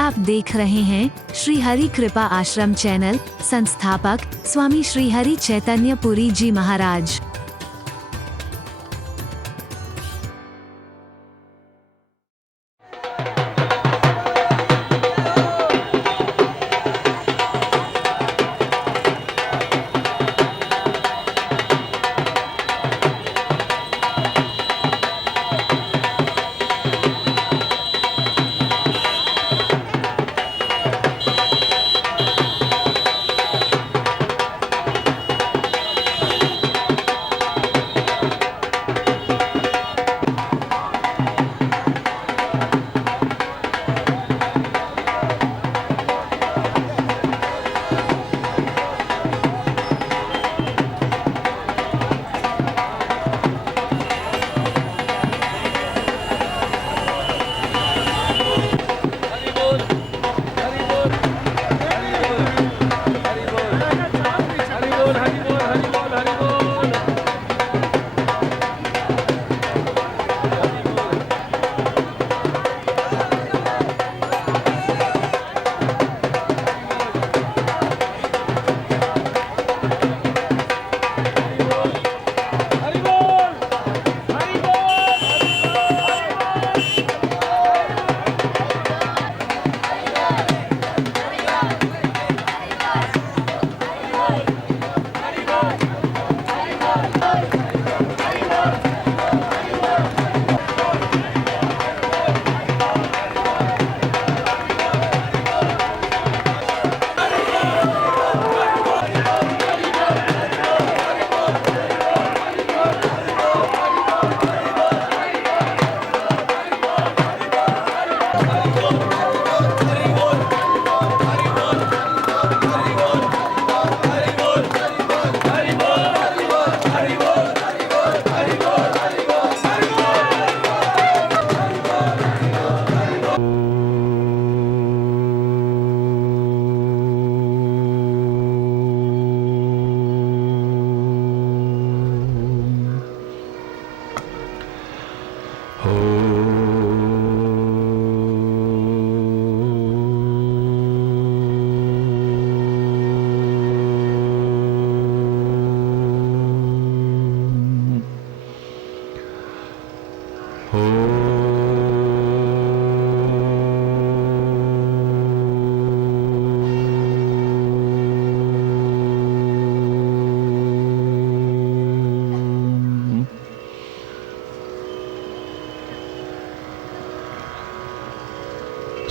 आप देख रहे हैं श्री हरि कृपा आश्रम चैनल। संस्थापक स्वामी श्री हरि चैतन्य पुरी जी महाराज।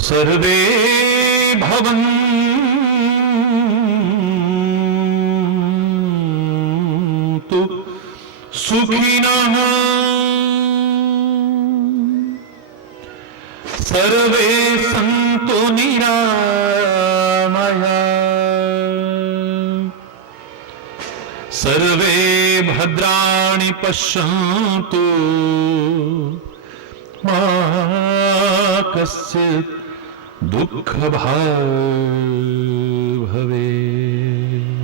सर्वे भवन्तु सुखिनः सर्वे सन्तु निरामयाः सर्वे भद्राणि पश्यन्तु मा कश्चित् दुःख भाग् भवेत्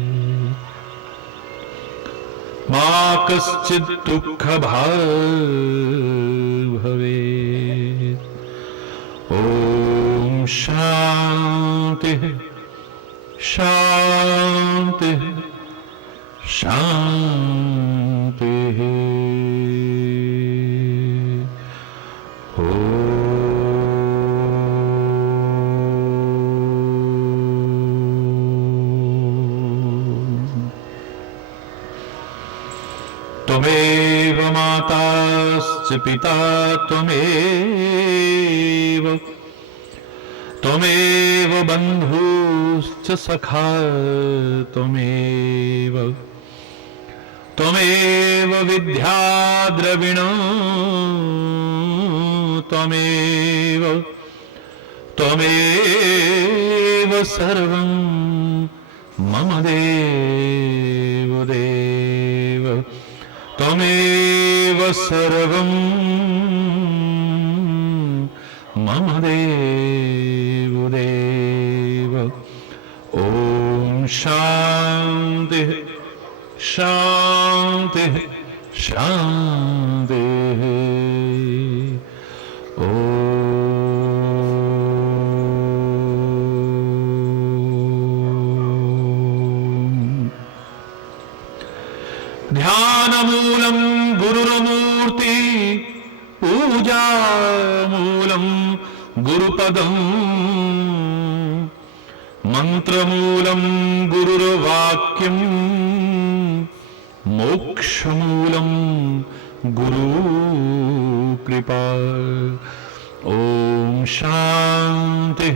मा कश्चित् दुःख भाग् भवेत्। ॐ शान्तिः शान्तिः शान्तिः। त्वमेव माताश्च पिता त्वमेव बन्धुश्च सखा त्वमेव विद्या द्रविणो त्वमेव सर्वं मम देव त्वमेव सर्वं मम देव। ॐ शान्तिः शान्तिः शान्तिः। ॐ ज्ञानमूलं गुरुर्मूर्ति पूजामूलं गुरुपदम् मन्त्रमूलं गुरुर्वाक्यम् मोक्षमूलं गुरुकृपा ॐ शान्ति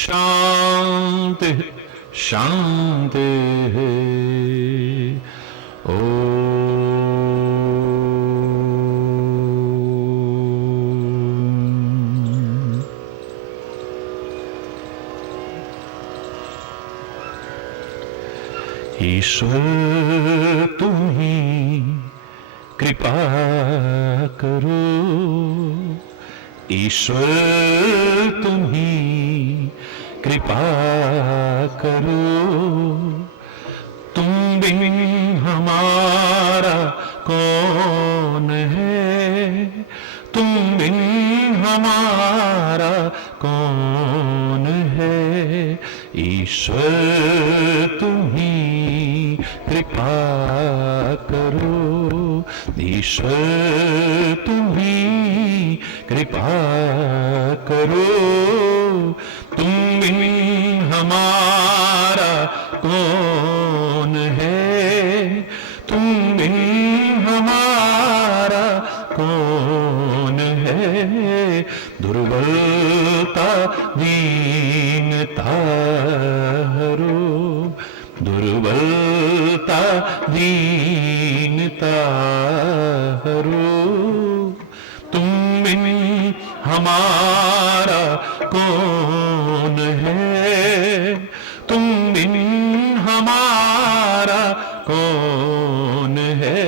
शान्ति शान्तिः ईश्वर तुम ही कृपा करो, ईश्वर तुम ही कृपा करो, तुम बिन हमारा कौन है, तुम बिन हमारा कौन है, ईश्वर तुम ही कृपा करो, ईश्वर तुम ही कृपा करो, तुम बिन हमारा कौन है, तुम बिन हमारा कौन है, दुर्बलता दीनता हरो, दुर्बलता दीनता हरो, तुम बिन हमारा कौन है, तुम बिन हमारा कौन है,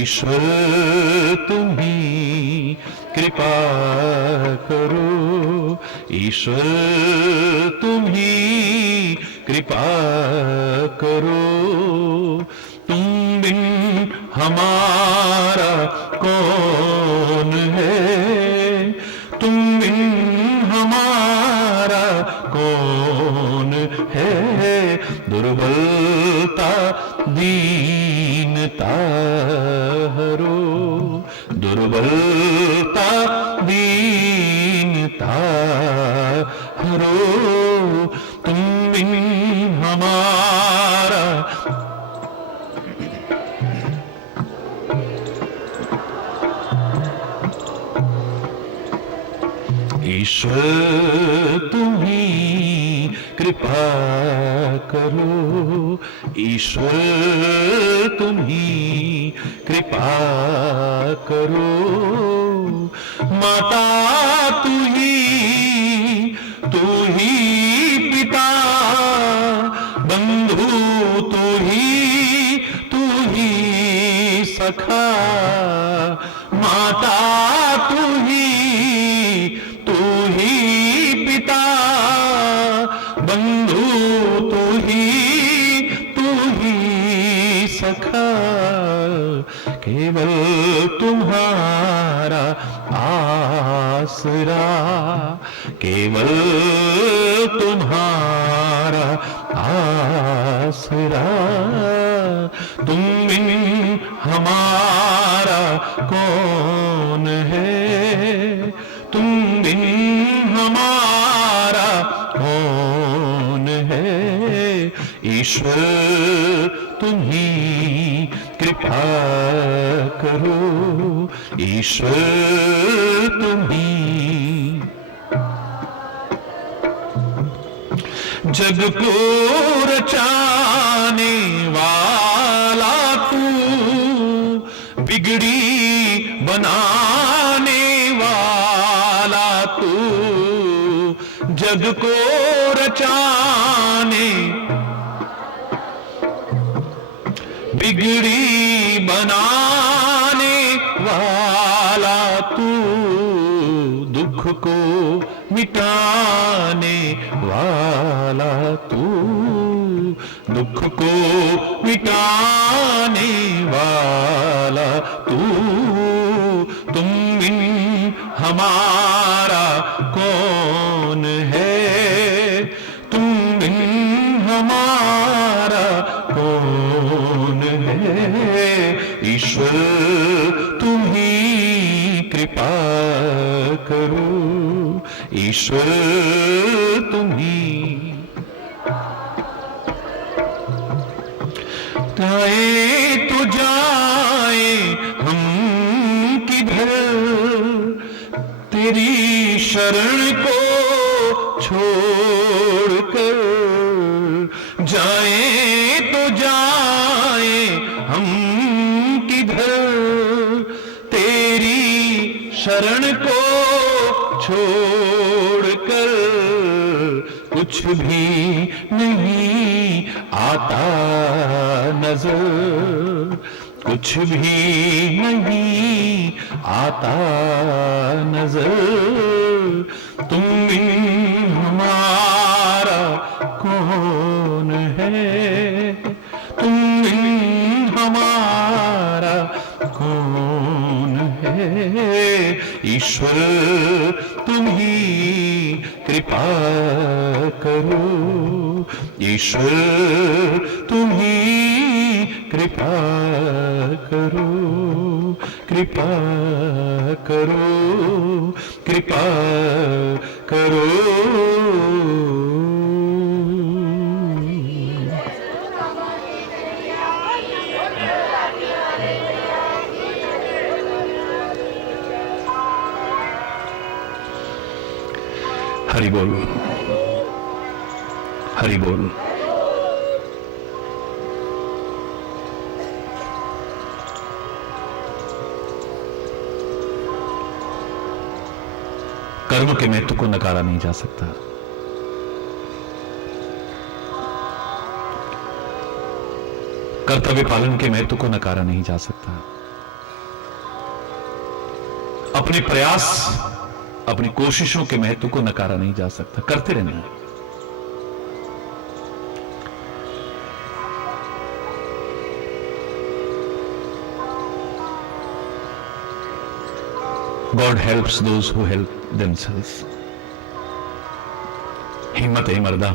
ईश्वर तुम ही कृपा करो, ईश्वर तुम ही कृपा करो, तुम बिन हमारा कौन है, तुम बिन हमारा कौन है, दुर्बलता दीनता हरो, दुर्बलता दीनता हरो, तुम बिन हमारा ईश्वर तुम ही कृपा करो, ईश्वर तुम ही कृपा करो, माता तू ही पिता, बंधु तू ही सखा, माता तू ही पिता, बंधु तू ही सखा, केवल तुम्हारा आसरा, केवल तुम्हारा आसरा, तुम बिन हमारा कौन है, तुम बिन हमारा कौन है, ईश्वर तुम ही कृपा करो, ईश्वर तुम ही जग को रचाने वाला तू, बिगड़ी बनाने वाला तू, जग को रचाने बिगड़ी बनाने वाला तू, दुख को मिटाने वाला तू, दुख को मिटाने वाला तू, तुम बिन हमारा कौन है, तुम बिन हमारा कौन है, ईश्वर तुम्ही। आए तो जाए हम किधर, तेरी शरण को छोड़कर। जाए तो जाए हम किधर, तेरी शरण को छोड़कर। कुछ भी नहीं आता नजर, कुछ भी नहीं आता नजर। तुम बिन हमारा कौन है, तुम बिन हमारा कौन है। ईश्वर तुम ही कृपा करो, ईश्वर तुम ही कृपा करो, कृपा करो, कृपा करो। हरि बोल, हरि बोल। कर्म के महत्व को नकारा नहीं जा सकता। कर्तव्य पालन के महत्व को नकारा नहीं जा सकता। अपने प्रयास, अपनी कोशिशों के महत्व को नकारा नहीं जा सकता। करते रहना है। God helps those who help themselves. हिम्मत है मर्दा,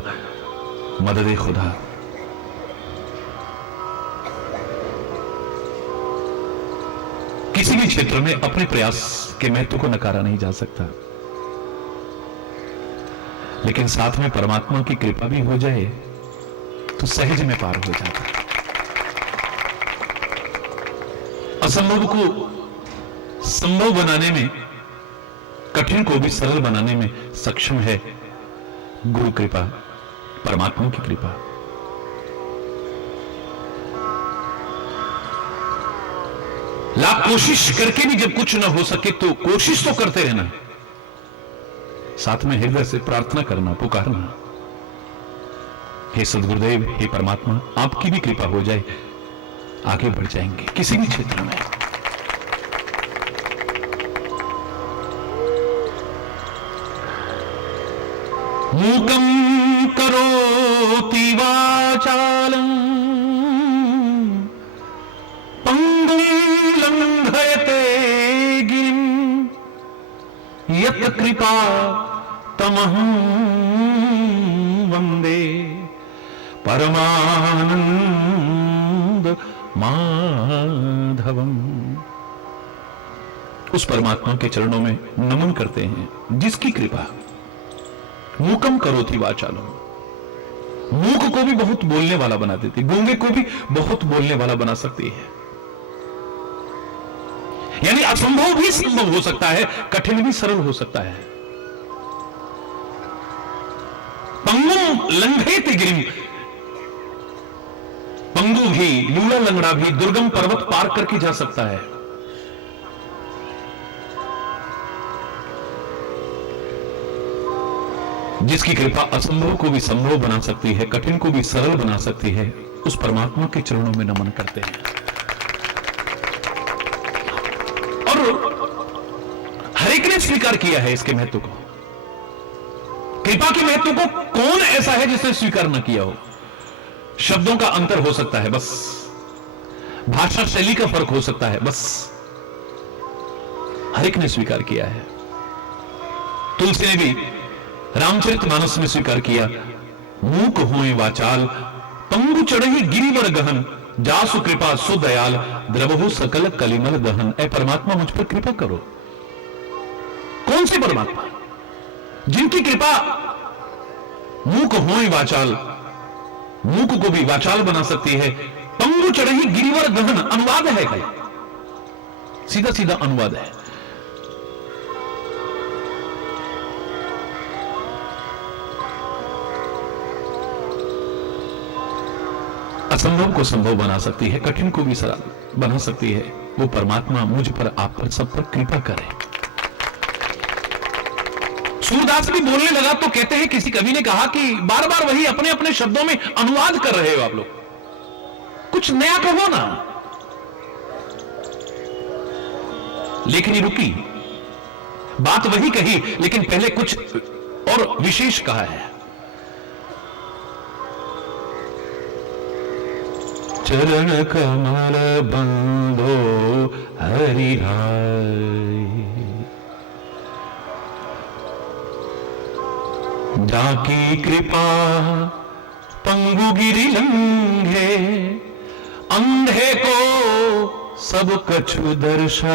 मदद खुदा। किसी भी क्षेत्र में अपने प्रयास के महत्व को नकारा नहीं जा सकता, लेकिन साथ में परमात्मा की कृपा भी हो जाए तो सहज में पार हो जाता है। असंभव को संभव बनाने में, कठिन को भी सरल बनाने में सक्षम है गुरु कृपा, परमात्मा की कृपा। लाख कोशिश करके भी जब कुछ ना हो सके तो कोशिश तो करते रहना, साथ में हृदय से प्रार्थना करना, पुकारना, हे सद्गुरुदेव, हे परमात्मा, आपकी भी कृपा हो जाए, आगे बढ़ जाएंगे किसी भी क्षेत्र में। मूकं करोति वाचालं पंगुं लंघयते गिरिं यत् कृपा तमहं वंदे परमानंद माधवम्। उस परमात्मा के चरणों में नमन करते हैं जिसकी कृपा। मूकम करोति वाचालम, मूक को भी बहुत बोलने वाला बना देती, गूंगे को भी बहुत बोलने वाला बना सकती है। यानी असंभव भी संभव हो सकता है, कठिन भी सरल हो सकता है। पंगुम लंघयते गिरिम, पंगु भी, लूला लंगड़ा भी दुर्गम पर्वत पार करके जा सकता है। जिसकी कृपा असंभव को भी संभव बना सकती है, कठिन को भी सरल बना सकती है, उस परमात्मा के चरणों में नमन करते हैं। और हर एक ने स्वीकार किया है इसके महत्व को। कृपा के महत्व को कौन ऐसा है जिसने स्वीकार न किया हो? शब्दों का अंतर हो सकता है बस, भाषा शैली का फर्क हो सकता है बस, हर एक ने स्वीकार किया है। तुलसी ने भी रामचरितमानस में स्वीकार किया, मूक हुए वाचाल पंगु चढ़ी गिरिवर गहन, जासु कृपा सुदयाल द्रवहु सकल कलिमल दहन। ऐ परमात्मा मुझ पर कृपा करो। कौन से परमात्मा? जिनकी कृपा मूक होई वाचाल, मूक को भी वाचाल बना सकती है। पंगु चढ़ही गिरिवर गहन, अनुवाद है क्या? सीधा सीधा अनुवाद है। असंभव को संभव बना सकती है, कठिन को भी सरल बना सकती है। वो परमात्मा मुझ पर, आप पर, सब पर कृपा करे। सूरदास भी बोलने लगा तो कहते हैं, किसी कवि ने कहा कि बार बार वही अपने अपने शब्दों में अनुवाद कर रहे हो आप लोग, कुछ नया कहो ना। लेकिन ये रुकी, बात वही कही, लेकिन पहले कुछ और विशेष कहा है। चरण कमल बंदो हरिराय, जाकी कृपा पंगु गिरि लंघे, अंधे को सब कछु दर्शाई।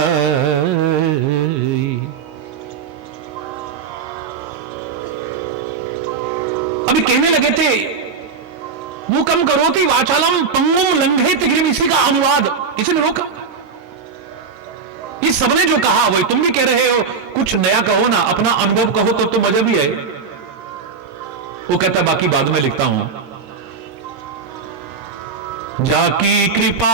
अभी कहने लगे थे, मूकम करोति वाचालम पंगुम लंघे तिगिरिम, इसी का अनुवाद किसी ने रोका? इस सबने जो कहा वही तुम भी कह रहे हो, कुछ नया कहो ना, अपना अनुभव कहो तो मजा भी है। वो कहता बाकी बाद में लिखता हूं। जाकी कृपा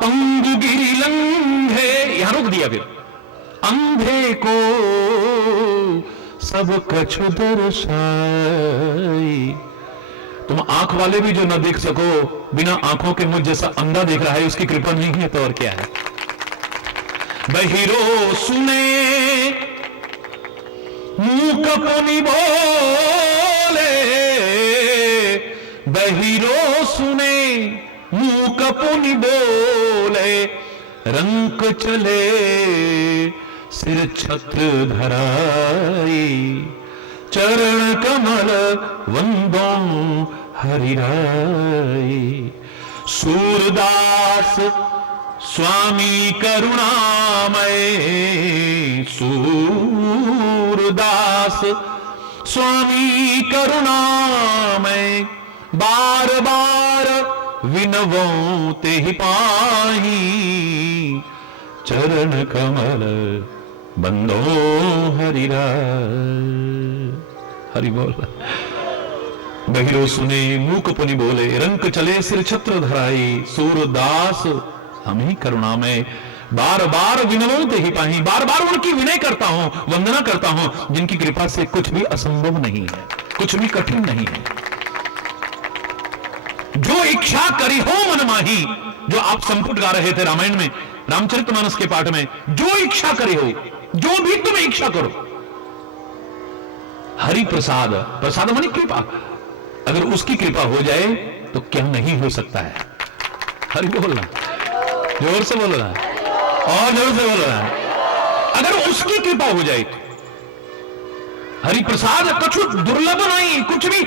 पंगु गिरि लंघे, यहां रोक दिया, फिर अंधे को सब कछु दर्शाई। तुम आंख वाले भी जो ना देख सको, बिना आंखों के मुझ जैसा अंधा देख रहा है, उसकी कृपा नहीं है तो और क्या है। बहिरो सुने मूक पुनि बोले, बहिरो सुने मूक पुनि बोले, रंक चले सिर छत्र धराई, चरण कमल वंदो हरिराय। सूरदास स्वामी करुणामय, सूरदास स्वामी करुणामय, बार बार विनवो ते पाही, चरण कमल बंदो हरिराय। हरि बोल। बहिरो सुने मूक पुनि बोले, रंक चले सिर छत्र धराई, सूरदास हम ही करुणा में, बार बार विनवो ते ही पाही, बार बार उनकी विनय करता हूं, वंदना करता हूं, जिनकी कृपा से कुछ भी असंभव नहीं है, कुछ भी कठिन नहीं है। जो इच्छा करी हो मन माही, जो आप संपुट गा रहे थे रामायण में, रामचरितमानस के पाठ में, जो इच्छा करी हो, जो भी तुम इच्छा करो। हरि प्रसाद, प्रसाद मानी कृपा, अगर उसकी कृपा हो जाए तो क्या नहीं हो सकता है। हरि बोलना, जोर से बोल रहा है और जोर से बोल रहा है। अगर उसकी कृपा हो जाए तो हरि प्रसाद कुछ दुर्लभ नहीं, कुछ भी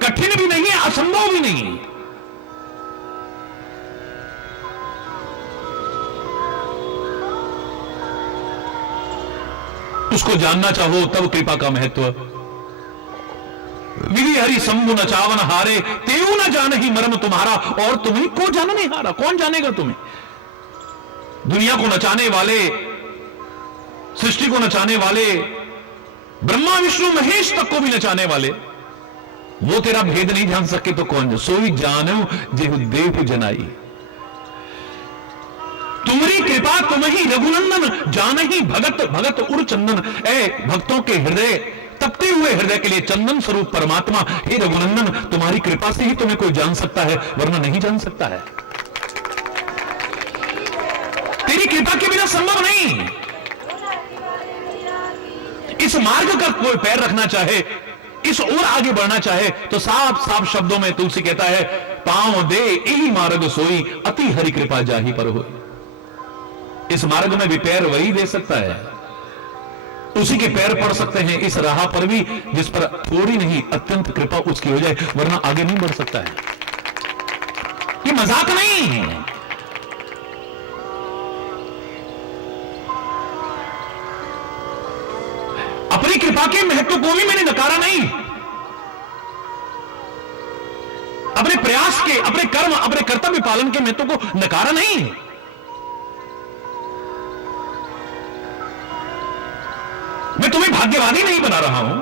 कठिन भी नहीं है, असंभव भी नहीं है। उसको जानना चाहो तब कृपा का महत्व। विधि हरि शंभु न चावन हारे, तेऊ न जान ही मर्म तुम्हारा, और तुम्हें को जान नहीं हारा, कौन जानेगा तुम्हें। दुनिया को नचाने वाले, सृष्टि को नचाने वाले, ब्रह्मा विष्णु महेश तक को भी नचाने वाले, वो तेरा भेद नहीं जान सके तो कौन। सोई जानो जेहु देव जनाई, तुम्हारी कृपा तुम ही रघुनंदन, जान ही भगत भगत उर चंदन। ए भक्तों के हृदय, तपते हुए हृदय के लिए चंदन स्वरूप परमात्मा, हे रघुनंदन, तुम्हारी कृपा से ही तुम्हें कोई जान सकता है, वरना नहीं जान सकता है। तेरी कृपा के बिना संभव नहीं। इस मार्ग का कोई पैर रखना चाहे, इस ओर आगे बढ़ना चाहे, तो साफ साफ शब्दों में तुलसी कहता है, पांव दे यही मार्ग सोई, अति हरि कृपा जाही पर हो। इस मार्ग में भी पैर वही दे सकता है, उसी के पैर पड़ सकते हैं इस राह पर भी, जिस पर थोड़ी नहीं अत्यंत कृपा उसकी हो जाए, वरना आगे नहीं बढ़ सकता है। ये मजाक नहीं है। अपनी कृपा के महत्व को भी मैंने नकारा नहीं, अपने प्रयास के, अपने कर्म, अपने कर्तव्य पालन के महत्व को नकारा नहीं। मैं तुम्हें भाग्यवादी नहीं बना रहा हूं,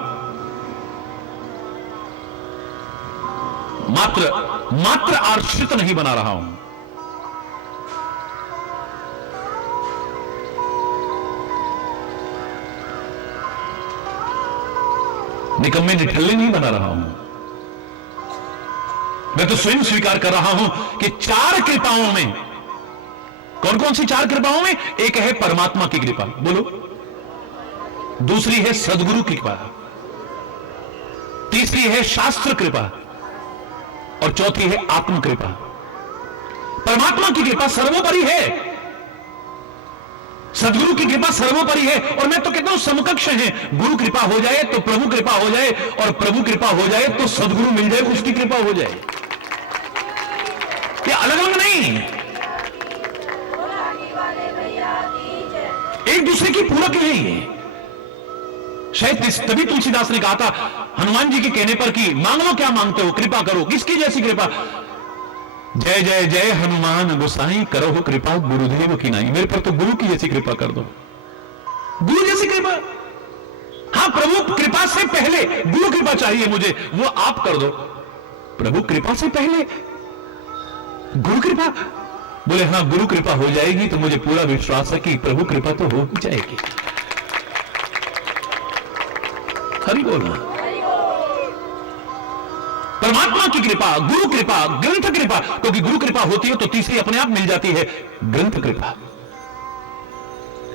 मात्र आश्रित नहीं बना रहा हूं। निकम्मे निठल्ले नहीं बना रहा हूं। मैं तो स्वयं स्वीकार कर रहा हूं कि 4 कृपाओं में, कौन कौन सी 4 कृपाओं में? एक है परमात्मा की कृपा, बोलो। दूसरी है सदगुरु की कृपा, तीसरी है शास्त्र कृपा, और चौथी है आत्म कृपा। परमात्मा की कृपा सर्वोपरि है, सदगुरु की कृपा सर्वोपरि है, और मैं तो कहता हूं समकक्ष है। गुरु कृपा हो जाए तो प्रभु कृपा हो जाए, और प्रभु कृपा हो जाए तो सदगुरु मिल जाए, उसकी कृपा हो जाए। ये अलग अलग नहीं, एक दूसरे की पूरक है ये। शायद तभी तुलसीदास ने कहा था हनुमान जी के कहने पर कि मांगो क्या मांगते हो, कृपा करो। किसकी जैसी कृपा? जय जय जय हनुमान गोसाई, करो हो कृपा गुरुदेव की नाई। मेरे पर तो गुरु की जैसी कृपा कर दो, गुरु जैसी कृपा। हां, प्रभु कृपा से पहले गुरु कृपा चाहिए मुझे, वो आप कर दो। प्रभु कृपा से पहले गुरु कृपा? बोले हां, गुरु कृपा हो जाएगी तो मुझे पूरा विश्वास है कि प्रभु कृपा तो हो ही जाएगी। हरि बोलना। परमात्मा की कृपा, गुरु कृपा, ग्रंथ कृपा, क्योंकि गुरु कृपा होती है तो तीसरी अपने आप मिल जाती है, ग्रंथ कृपा,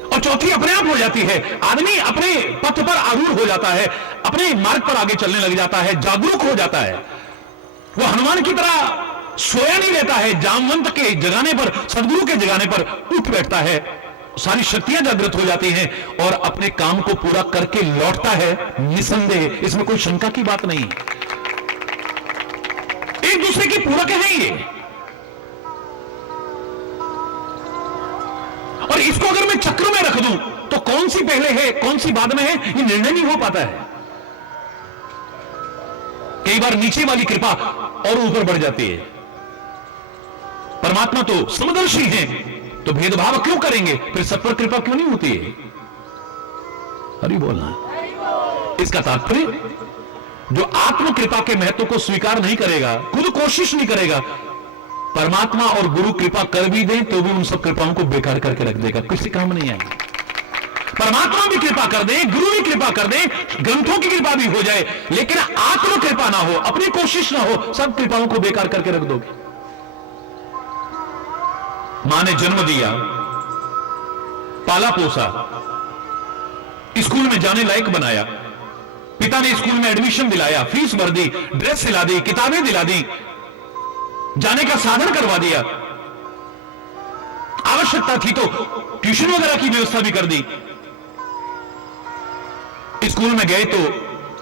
और चौथी अपने आप हो जाती है। आदमी अपने पथ पर आरूढ़ हो जाता है, अपने मार्ग पर आगे चलने लग जाता है, जागरूक हो जाता है। वो हनुमान की तरह सोया नहीं रहता है, जामवंत के जगाने पर, सदगुरु के जगाने पर उठ बैठता है, सारी शक्तियां जागृत हो जाती हैं और अपने काम को पूरा करके लौटता है निसंदेह। इसमें कोई शंका की बात नहीं, एक दूसरे की पूरक है ये। और इसको अगर मैं चक्र में रख दूं तो कौन सी पहले है कौन सी बाद में है, ये निर्णय नहीं हो पाता है। कई बार नीचे वाली कृपा और ऊपर बढ़ जाती है। परमात्मा तो समदर्शी हैं, तो भेदभाव क्यों करेंगे? फिर सब पर कृपा क्यों नहीं होती है? हरि बोलना। इसका तात्पर्य जो आत्म कृपा के महत्व को स्वीकार नहीं करेगा, खुद कोशिश नहीं करेगा, परमात्मा और गुरु कृपा कर भी दें तो भी उन सब कृपाओं को बेकार करके रख देगा, किसी काम नहीं आएगा। परमात्मा भी कृपा कर दे, गुरु भी कृपा कर दे, ग्रंथों की कृपा भी हो जाए, लेकिन आत्म कृपा ना हो, अपनी कोशिश ना हो, सब कृपाओं को बेकार करके रख दोगे। मां ने जन्म दिया, पाला पोसा, स्कूल में जाने लायक बनाया, पिता ने स्कूल में एडमिशन दिलाया, फीस भर दी, ड्रेस सिला दी, किताबें दिला दी, जाने का साधन करवा दिया, आवश्यकता थी तो ट्यूशन वगैरह की व्यवस्था भी कर दी। स्कूल में गए तो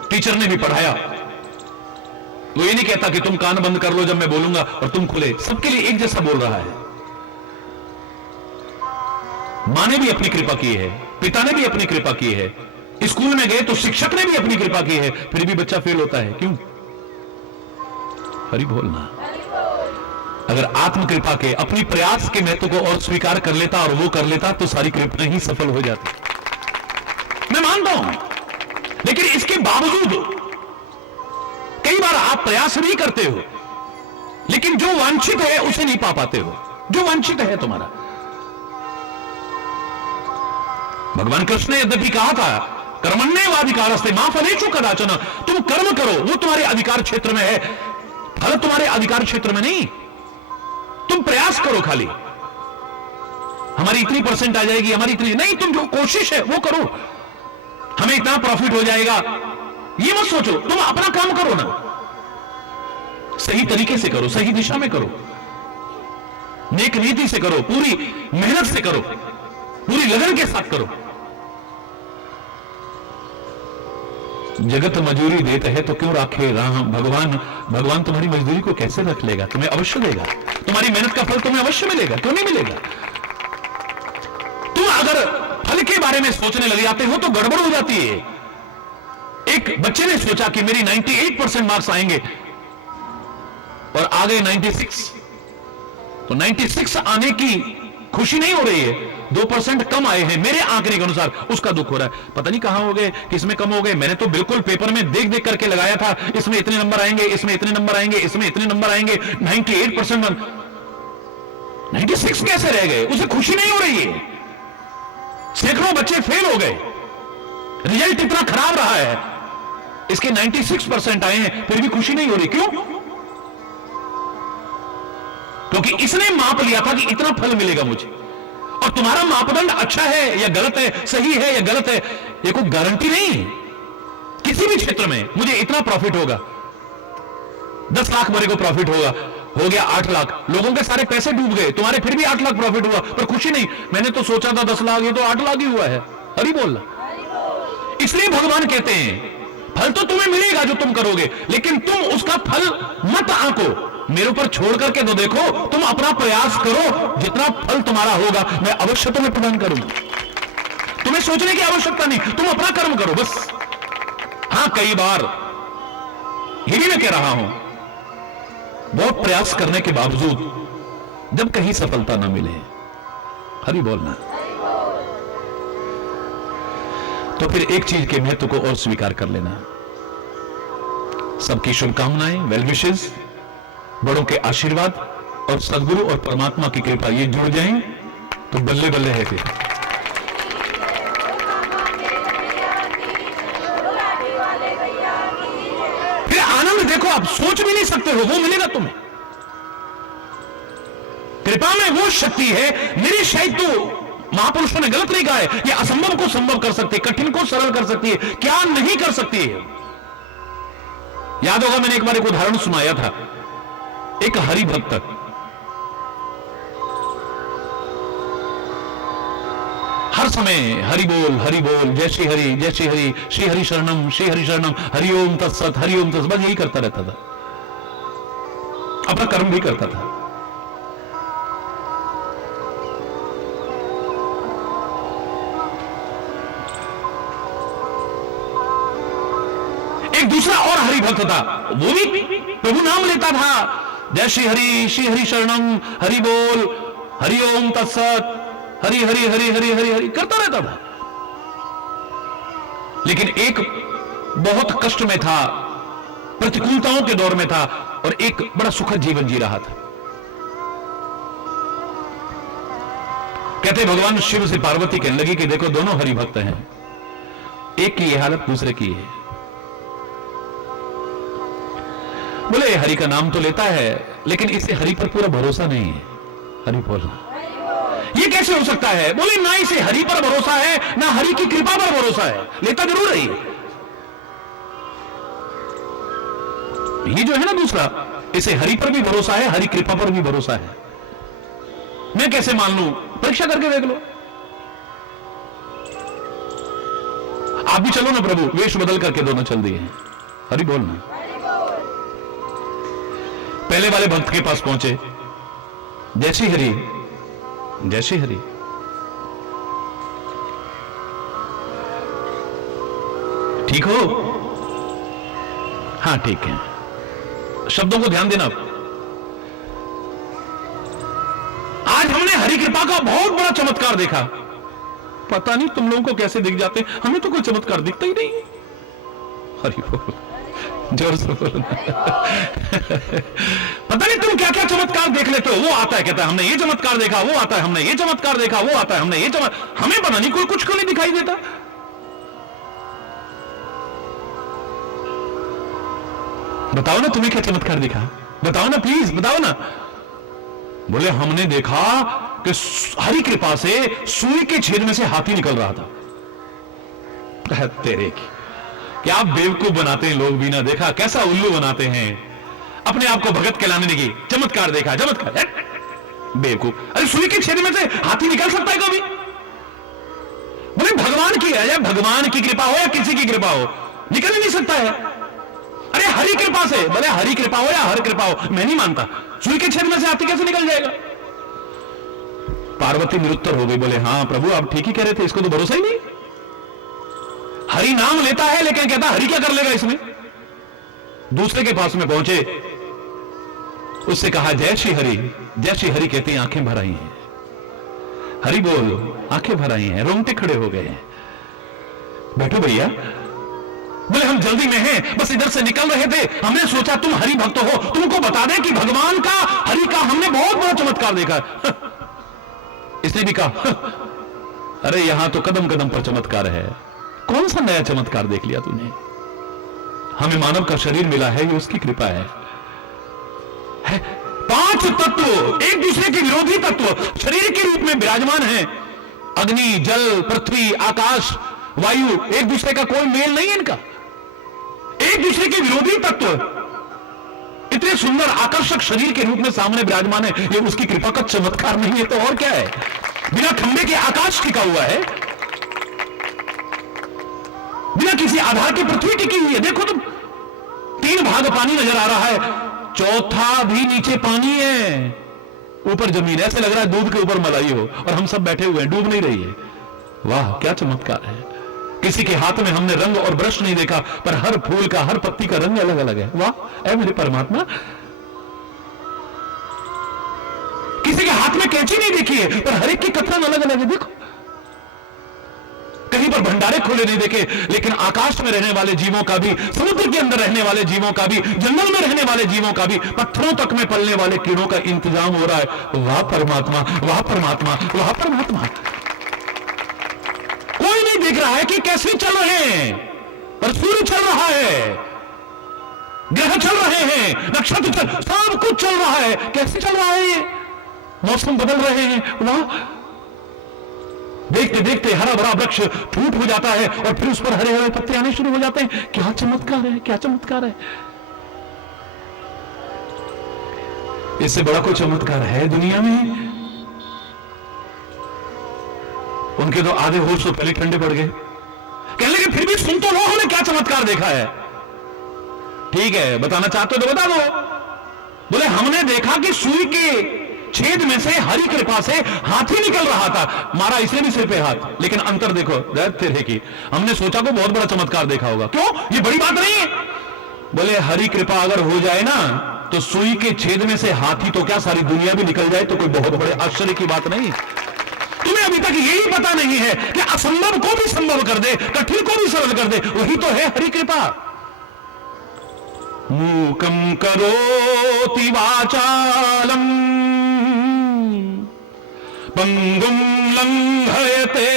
टीचर ने भी पढ़ाया। वो ये नहीं कहता कि तुम कान बंद कर लो जब मैं बोलूंगा और तुम खुले, सबके लिए एक जैसा बोल रहा है। मां ने भी अपनी कृपा की है, पिता ने भी अपनी कृपा की है, स्कूल में गए तो शिक्षक ने भी अपनी कृपा की है, फिर भी बच्चा फेल होता है, क्यों? हरि बोलना। अगर आत्म कृपा के, अपनी प्रयास के महत्व को और स्वीकार कर लेता और वो कर लेता तो सारी कृपा ही सफल हो जाती। मैं मानता हूं, लेकिन इसके बावजूद कई बार आप प्रयास नहीं करते हो, लेकिन जो वांछित है उसे नहीं पा पाते हो, जो वांछित है तुम्हारा। भगवान कृष्ण ने यद्यपि कहा था कर्मण्येवाधिकारस्ते मा फलेषु कदाचन, तुम कर्म करो, वो तुम्हारे अधिकार क्षेत्र में है, फल तुम्हारे अधिकार क्षेत्र में नहीं। तुम प्रयास करो, खाली हमारी इतनी परसेंट आ जाएगी, हमारी इतनी नहीं, तुम जो कोशिश है वो करो, हमें इतना प्रॉफिट हो जाएगा, ये मत सोचो। तुम अपना काम करो ना, सही तरीके से करो, सही दिशा में करो, नेक नीति से करो, पूरी मेहनत से करो, पूरी लगन के साथ करो। जगत मजूरी देते हैं तो क्यों राखे राम, भगवान तुम्हारी मजदूरी को कैसे रख लेगा? तुम्हें अवश्य देगा, तुम्हारी मेहनत का फल तुम्हें अवश्य मिलेगा, क्यों नहीं मिलेगा? तुम अगर फल के बारे में सोचने लग जाते हो तो गड़बड़ हो जाती है। एक बच्चे ने सोचा कि मेरी 98% मार्क्स आएंगे और आ गए 96, तो 96 आने की खुशी नहीं हो रही है, 2% कम आए हैं मेरे आंकड़े के अनुसार, उसका दुख हो रहा है। पता नहीं कहां हो गए, किसमें कम हो गए। मैंने तो बिल्कुल पेपर में देख देख करके लगाया था, इसमें इतने नंबर आएंगे, इसमें इतने नंबर आएंगे, इसमें इतने नंबर आएंगे। 98% 96 कैसे रह गए, उसे खुशी नहीं हो रही है। सैकड़ों बच्चे फेल हो गए, रिजल्ट इतना खराब रहा है, इसके 96% आए हैं, फिर भी खुशी नहीं हो रही। क्यों? क्योंकि इसने माप लिया था कि इतना फल मिलेगा मुझे, और तुम्हारा मापदंड अच्छा है या गलत है, सही है या गलत है, ये कोई गारंटी नहीं है। किसी भी क्षेत्र में मुझे इतना प्रॉफिट होगा, 10 लाख मेरे को प्रॉफिट होगा, हो गया 8 लाख, लोगों के सारे पैसे डूब गए, तुम्हारे फिर भी 8 लाख प्रॉफिट हुआ, पर खुशी नहीं। मैंने तो सोचा था 10 लाख, ये तो 8 लाख ही हुआ है। हरि बोल। इसलिए भगवान कहते हैं फल तो तुम्हें मिलेगा जो तुम करोगे, लेकिन तुम उसका फल मत आंको, मेरे ऊपर छोड़ करके तो देखो, तुम अपना प्रयास करो, जितना फल तुम्हारा होगा मैं अवश्य तुम्हें प्रदान करूंगा। तुम्हें सोचने की आवश्यकता नहीं, तुम अपना कर्म करो बस। हां, कई बार ये भी मैं कह रहा हूं, बहुत प्रयास करने के बावजूद जब कहीं सफलता ना मिले, हरि बोलना, तो फिर एक चीज के महत्व को और स्वीकार कर लेना। सबकी शुभकामनाएं, वेल विशेस, बड़ों के आशीर्वाद और सदगुरु और परमात्मा की कृपा ये जुड़ जाएं तो बल्ले बल्ले है। फिर आनंद देखो, आप सोच भी नहीं सकते हो, वो मिलेगा तुम्हें। कृपा में वो शक्ति है, निरीक्षित तो महापुरुषों ने गलत नहीं कहा है, ये असंभव को संभव कर सकती है, कठिन को सरल कर सकती है, क्या नहीं कर सकती है। याद होगा मैंने एक बार एक उदाहरण सुनाया था, एक हरि भक्त हर समय हरि बोल, जय श्री हरि, जय श्री हरि, श्री हरि शरणम, श्री हरि शरणम, हरिओम तत्सत, हरिओम तत्सत, बस यही करता रहता था, अपना कर्म भी करता था। एक दूसरा और हरि भक्त था, वो भी प्रभु नाम लेता था, जय श्री हरि शरणम, हरि बोल, हरि ओम तत्सत, हरि हरि हरि हरि हरि हरि करता रहता था। लेकिन एक बहुत कष्ट में था, प्रतिकूलताओं के दौर में था, और एक बड़ा सुखद जीवन जी रहा था। कहते भगवान शिव से पार्वती कहने लगी कि देखो दोनों हरि भक्त हैं, एक की यह हालत दूसरे की है। बोले हरि का नाम तो लेता है, लेकिन इसे हरि पर पूरा भरोसा नहीं है। हरि बोलना, ये कैसे हो सकता है? बोले ना इसे हरि पर भरोसा है, ना हरि की कृपा पर भरोसा है, लेता जरूर है ये जो है ना दूसरा, इसे हरि पर भी भरोसा है, हरि कृपा पर भी भरोसा है। मैं कैसे मान लूं? परीक्षा करके देख लो। आप भी चलो ना प्रभु, वेश बदल करके दोनों चल दिए हैं। हरि बोलना। पहले वाले भक्त के पास पहुंचे, जय श्री हरि, जय श्री हरि। ठीक हो? हां ठीक है। शब्दों को ध्यान देना। आज हमने हरि कृपा का बहुत बड़ा चमत्कार देखा। पता नहीं तुम लोगों को कैसे दिख जाते हैं, हमें तो कोई चमत्कार दिखता ही नहीं। हरि बोल, जोर से बोलना। पता नहीं तुम क्या क्या चमत्कार देख लेते हो। वो आता है कहता है हमने ये चमत्कार देखा, वो आता है हमने ये चमत्कार देखा, वो आता है हमने ये चमत्कार, हमें पता नहीं कोई कुछ को नहीं दिखाई देता। बताओ ना तुम्हें क्या चमत्कार दिखा, बताओ ना प्लीज, बताओ ना। बोले हमने देखा कि हरि कृपा से सुई के छेद में से हाथी निकल रहा था। तेरे की क्या बेवकूफ बनाते हैं लोग भी ना, देखा कैसा उल्लू बनाते हैं, अपने आप को भगत कहलाने लगी। चमत्कार देखा, चमत्कार, बेवकूफ। अरे सुई के छेद में से हाथी निकल सकता है कभी? बोले भगवान की है, या भगवान की कृपा हो या किसी की कृपा हो, निकल ही नहीं सकता है। अरे हरि कृपा से, बोले हरि कृपा हो या हर कृपा हो, मैं नहीं मानता। सुई के छेद में से हाथी कैसे निकल जाएगा? पार्वती निरुत्तर हो गई। बोले हाँ प्रभु आप ठीक ही कह रहे थे, इसको तो भरोसा ही नहीं। हरि नाम लेता है लेकिन कहता हरि क्या कर लेगा इसमें। दूसरे के पास में पहुंचे, उससे कहा जय श्री हरि। जय श्री हरि कहते हैं आंखें भर आई हैं। हरि बोल, आंखें भर आई हैं, रोंगटे खड़े हो गए हैं। बैठो भैया। बोले हम जल्दी में हैं, बस इधर से निकल रहे थे, हमने सोचा तुम हरि भक्त हो, तुमको बता दें कि भगवान का, हरि का हमने बहुत बड़ा चमत्कार देखा। इसने भी कहा अरे यहां तो कदम कदम पर चमत्कार है। कौन सा नया चमत्कार देख लिया तूने? हमें मानव का शरीर मिला है, ये उसकी कृपा है। 5 तत्व एक दूसरे के विरोधी तत्व शरीर के रूप में विराजमान हैं। अग्नि, जल, पृथ्वी, आकाश, वायु, एक दूसरे का कोई मेल नहीं है इनका, एक दूसरे के विरोधी तत्व इतने सुंदर आकर्षक शरीर के रूप में सामने विराजमान है। ये उसकी कृपा का चमत्कार नहीं है तो और क्या है? बिना खंबे के आकाश टिका हुआ है, बिना किसी आधार की पृथ्वी टिकी हुई है। देखो तुम, 3 भाग पानी नजर आ रहा है, चौथा भी नीचे पानी है, ऊपर जमीन। ऐसे लग रहा है दूध के ऊपर मलाई हो और हम सब बैठे हुए हैं, डूब नहीं रही है। वाह क्या चमत्कार है। किसी के हाथ में हमने रंग और ब्रश नहीं देखा, पर हर फूल का, हर पत्ती का रंग अलग अलग है। वाह ऐ मेरे परमात्मा। किसी के हाथ में कैंची नहीं देखी है, पर हर एक की कतरन अलग अलग है। देखो कहीं पर भंडारे खोले नहीं देखे, लेकिन आकाश में रहने वाले जीवों का भी, समुद्र के अंदर रहने वाले जीवों का भी, जंगल में रहने वाले जीवों का भी, पत्थरों तक में पलने वाले कीड़ों का इंतजाम हो रहा है। वाह परमात्मा, वाह परमात्मा, वाह परमात्मा। कोई नहीं देख रहा है कि कैसे चल रहे हैं, पर सूर्य चल रहा है, ग्रह चल रहे हैं, नक्षत्र चल, सब कुछ चल रहा है। कैसे चल रहा है ये? मौसम बदल रहे हैं। वाह, देखते देखते हरा भरा वृक्ष फूट हो जाता है और फिर उस पर हरे हरे पत्ते आने शुरू हो जाते हैं। क्या चमत्कार है, क्या चमत्कार है। इससे बड़ा कोई चमत्कार है दुनिया में? उनके तो आधे होश तो पहले ठंडे पड़ गए। कहने लगे फिर भी सुन तो लो, हमने क्या चमत्कार देखा है। ठीक है, बताना चाहते हो तो बता दो। बोले हमने देखा कि सुई के छेद में से हरि कृपा से हाथी निकल रहा था। मारा इसने भी सिर पे हाथ, लेकिन अंतर देखो तेरे की। हमने सोचा को बहुत बड़ा चमत्कार देखा होगा। क्यों? ये बड़ी बात नहीं है। बोले हरि कृपा अगर हो जाए ना, तो सुई के छेद में से हाथी तो क्या सारी दुनिया भी निकल जाए तो कोई बहुत बड़े आश्चर्य की बात नहीं। तुम्हें अभी तक यही पता नहीं है कि असंभव को भी संभव कर दे, कठिन को भी सरल कर दे, वही तो है हरि कृपा। मूकम करोति वाचालम पंगुम लंघयते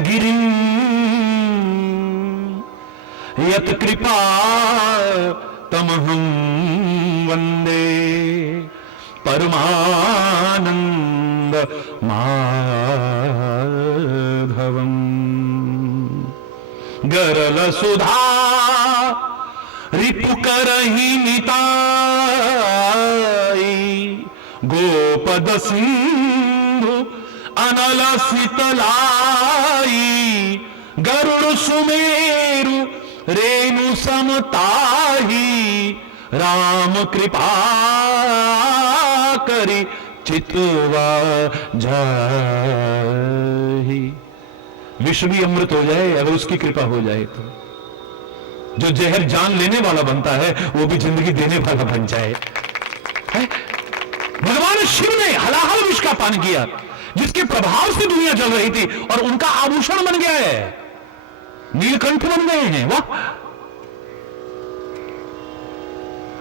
गिरिं यत् कृपा तमहं वंदे परमानंद माधवम्। गरल सुधा रिपुकरहि निताई, गोपद सिंधु अनल शीतलाई, गरुड़ सुमेरु रेणु समताही, राम कृपा करी चितवा जाहि। विश्व भी अमृत हो जाए अगर उसकी कृपा हो जाए तो। जो जहर जान लेने वाला बनता है वो भी जिंदगी देने वाला बन जाए। भगवान शिव ने हलाहल विष का पान किया, जिसके प्रभाव से दुनिया चल रही थी, और उनका आभूषण बन गया है, नीलकंठ बन गए हैं। वाह,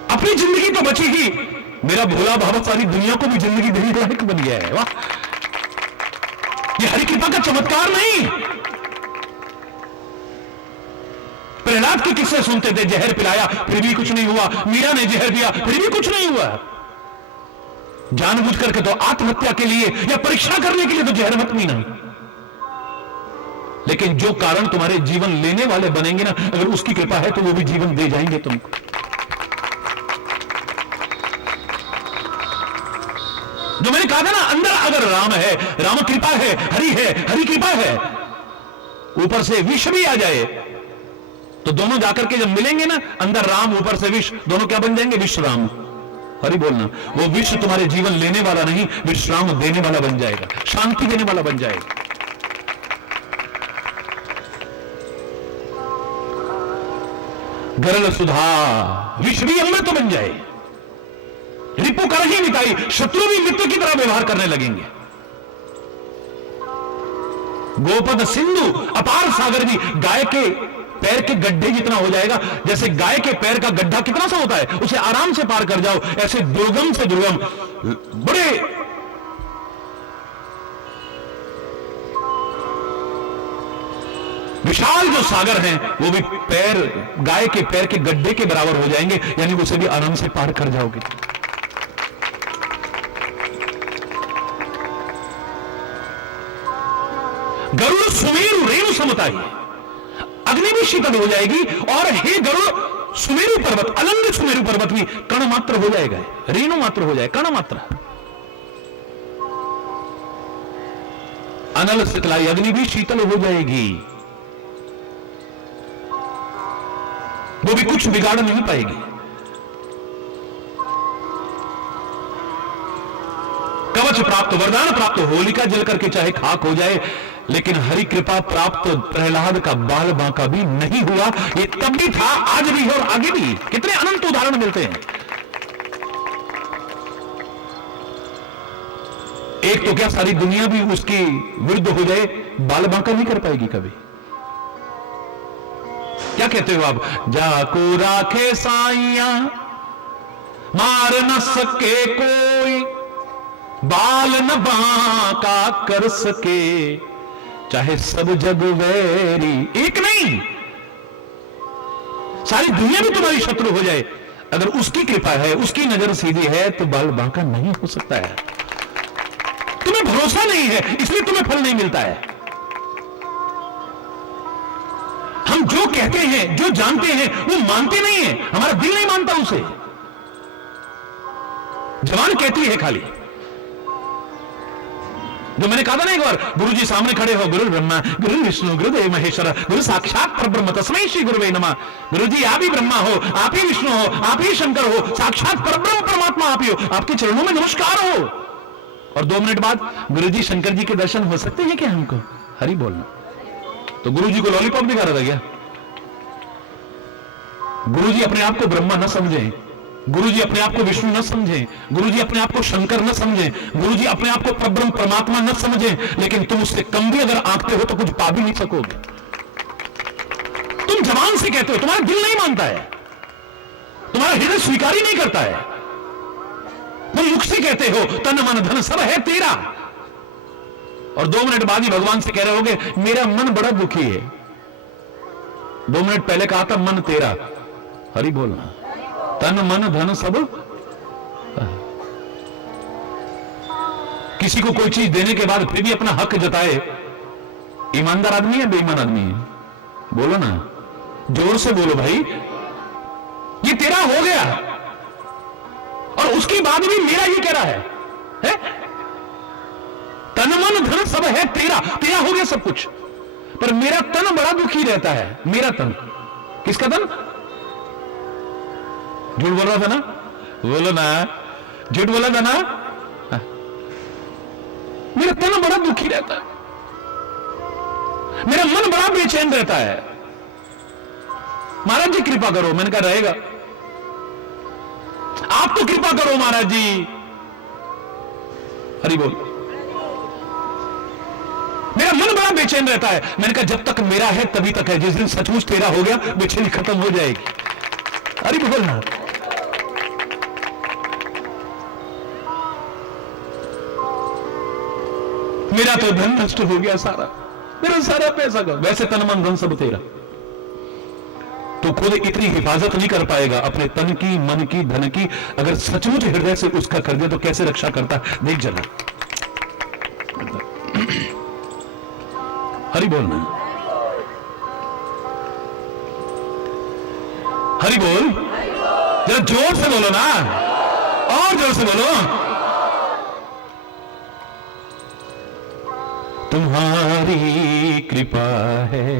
अपनी जिंदगी तो बची ही, मेरा भोला बाबा सारी दुनिया को भी जिंदगी देने लायक बन गया है। वाह, ये हरि कृपा का चमत्कार नहीं। प्रहलाद के किस्से सुनते थे, जहर पिलाया फिर भी कुछ नहीं हुआ, मीरा ने जहर दिया फिर भी कुछ नहीं हुआ। जानबूझ करके तो आत्महत्या के लिए या परीक्षा करने के लिए तो जहर मत पीना। लेकिन जो कारण तुम्हारे जीवन लेने वाले बनेंगे ना, अगर उसकी कृपा है तो वो भी जीवन दे जाएंगे तुमको। जो मैंने कहा था ना, अंदर अगर राम है, राम कृपा है, हरि कृपा है, ऊपर से विष भी आ जाए तो दोनों जाकर के जब मिलेंगे ना, अंदर राम ऊपर से विष, दोनों क्या बन जाएंगे? विश्राम। हरि बोलना। वो विष तुम्हारे जीवन लेने वाला नहीं, विश्राम देने वाला बन जाएगा, शांति देने वाला बन जाएगा। गरल सुधा विष भी अमृत बन जाए, रिपु कर ही मिटाई, शत्रु भी मित्र की तरह व्यवहार करने लगेंगे। गोपद सिंधु अपार सागर भी गाय के पैर के गड्ढे जितना हो जाएगा। जैसे गाय के पैर का गड्ढा कितना सा होता है, उसे आराम से पार कर जाओ, ऐसे दुर्गम से दुर्गम बड़े विशाल जो सागर हैं वो भी पैर, गाय के पैर के गड्ढे के बराबर हो जाएंगे, यानी उसे भी आराम से पार कर जाओगे। गरुड़ सुमेरु रेणु समताई, अग्नि भी शीतल हो जाएगी, और हे गरुड़ सुमेरु पर्वत, अलंग सुमेरु पर्वत भी कण मात्र हो जाएगा, रेणु मात्र हो जाए, कण मात्र। अनल शीतलाई, अग्नि भी शीतल हो जाएगी, वो भी कुछ बिगाड़ नहीं पाएगी। कवच प्राप्त, वरदान प्राप्त, होलिका जल करके चाहे खाक हो जाए, लेकिन हरि कृपा प्राप्त प्रहलाद का बाल बांका भी नहीं हुआ। ये तब भी था, आज भी है और आगे भी। कितने अनंत उदाहरण मिलते हैं। एक तो क्या सारी दुनिया भी उसकी विरुद्ध हो जाए, बाल बांका नहीं कर पाएगी कभी। क्या कहते हो आप? जाको राखे साइया मार न सके कोई, बाल न बांका कर सके, चाहे सब जग वैरी। एक नहीं, सारी दुनिया भी तुम्हारी शत्रु हो जाए, अगर उसकी कृपा है, उसकी नजर सीधी है, तो बाल बांका नहीं हो सकता है। तुम्हें भरोसा नहीं है, इसलिए तुम्हें फल नहीं मिलता है। हम जो कहते हैं, जो जानते हैं, वो मानते नहीं है, हमारा दिल नहीं मानता उसे। जवान कहती है खाली। जो मैंने कहा था ना एक बार, गुरुजी सामने खड़े हो, गुरु ब्रह्मा गुरु विष्णु गुरुदेव महेश्वर गुरु साक्षात परब्रह्म तस्मै श्री गुरुवे नमः। गुरुजी आप ही ब्रह्मा हो, आप ही विष्णु हो, आप ही शंकर हो, साक्षात परब्रह्म परमात्मा आप ही हो, आपके चरणों में नमस्कार हो। और 2 मिनट बाद, गुरुजी शंकर जी के दर्शन हो सकते हैं क्या हमको? हरि बोलना। तो गुरुजी को लॉलीपॉप दिखा रहा था क्या? गुरुजी अपने आप को ब्रह्मा न समझें, गुरुजी अपने आप को विष्णु न समझें, गुरुजी अपने आप को शंकर न समझें, गुरुजी अपने आप को परब्रह्म परमात्मा न समझें, लेकिन तुम उससे कम भी अगर आंकते हो तो कुछ पा भी नहीं सकोगे। तुम जबान से कहते हो, तुम्हारा दिल नहीं मानता है, तुम्हारा हृदय स्वीकार ही नहीं करता है। तुम मुख से कहते हो तन मन धन सब है तेरा, और 2 मिनट बाद ही भगवान से कह रहे होगे मेरा मन बड़ा दुखी है। 2 मिनट पहले कहा था मन तेरा। हरि बोलना। तन मन धन सब। किसी को कोई चीज देने के बाद फिर भी अपना हक जताए, ईमानदार आदमी है बेईमान आदमी है? बोलो ना, जोर से बोलो भाई। ये तेरा हो गया और उसके बाद भी मेरा ही कह रहा है? तन मन धन सब है तेरा, तेरा हो गया सब कुछ, पर मेरा तन बड़ा दुखी रहता है। मेरा तन, किसका तन? झूठ बोल रहा था ना? बोलो ना, झूठ बोला था ना? मेरा तन बड़ा दुखी रहता है, मेरा मन बड़ा बेचैन रहता है। महाराज जी कृपा करो। मैंने कहा रहेगा, आप तो कृपा करो महाराज जी। हरि बोल। मेरा मन बड़ा बेचैन रहता है। मैंने कहा जब तक मेरा है तभी तक है, जिस दिन सचमुच तेरा हो गया बेचैनी खत्म हो जाएगी। अरे बोलना। मेरा तो धन नष्ट हो गया सारा, मेरा सारा पैसा का। वैसे तन मन धन सब तेरा, तो खुद इतनी हिफाजत नहीं कर पाएगा अपने तन की, मन की, धन की। अगर सचमुच हृदय से उसका कर दे तो कैसे रक्षा करता है, देख जरा। हरि बोलना। हरि बोल। जरा जोर से बोलो ना, और जोर से बोलो। तुम्हारी कृपा है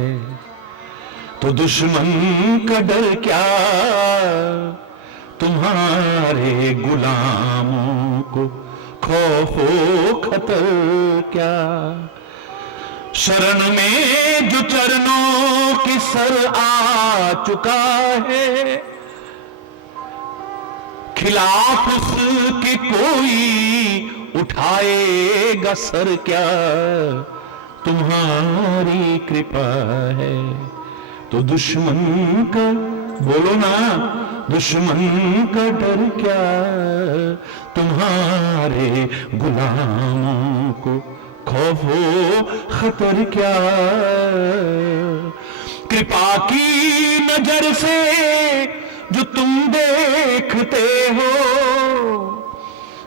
तो दुश्मन का डर क्या, तुम्हारे गुलामों को खौफो खतर क्या। शरण में जो चरणों के सर आ चुका है, खिलाफ उसके कोई उठाएगा सर क्या, तुम्हारी कृपा है। तो दुश्मन का, बोलो ना, दुश्मन का डर क्या, तुम्हारे गुलामों को खौफ हो खतर क्या। कृपा की नजर से जो तुम देखते हो,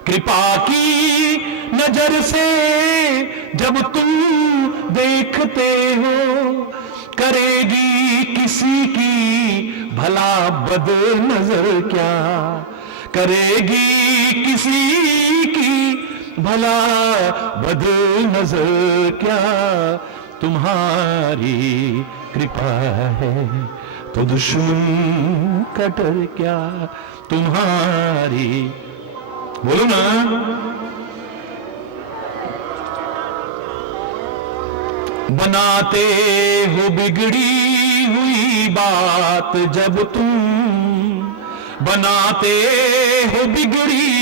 कृपा की नजर से जब तुम देखते हो, करेगी किसी की भला बद नजर क्या, करेगी किसी की भला बद नजर क्या, तुम्हारी कृपा है तो दुश्मन का डर क्या, तुम्हारी, बोलो ना। बनाते हो बिगड़ी हुई बात जब तुम, बनाते हो बिगड़ी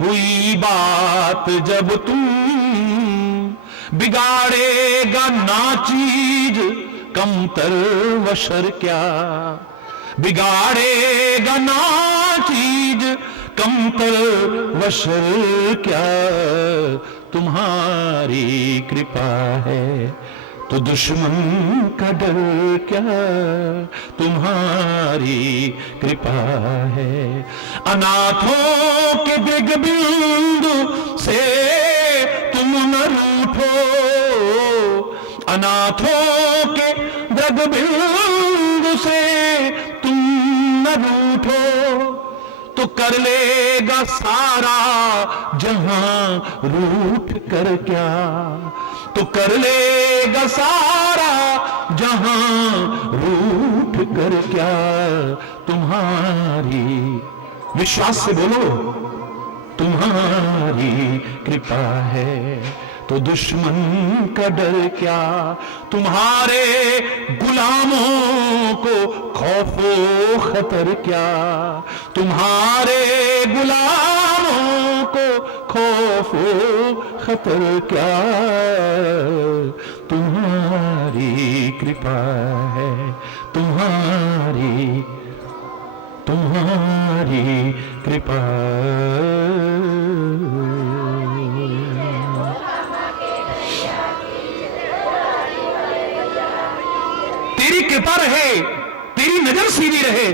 हुई बात जब तुम, बिगाड़ेगा ना चीज कमतर वशर क्या, बिगाड़ेगा ना चीज कमतर वशर क्या, तुम्हारी कृपा है तो दुश्मन का डर क्या, तुम्हारी कृपा है। अनाथों के दिग्बिंदु से तुम न रूठो, अनाथों के दिग्बिंदु से तुम न रूठो, तो कर लेगा सारा जहां रूठ कर क्या, तो कर लेगा सारा जहां रूठ कर क्या, तुम्हारी, विश्वास से बोलो, तुम्हारी कृपा है तो दुश्मन का डर क्या, तुम्हारे गुलामों को खौफो खतर क्या, तुम्हारे गुलामों को खौफो खतर क्या, तुम्हारी कृपा है, तुम्हारी, तुम्हारी कृपा। तेरी कृपा रहे, तेरी नजर सीधी रहे,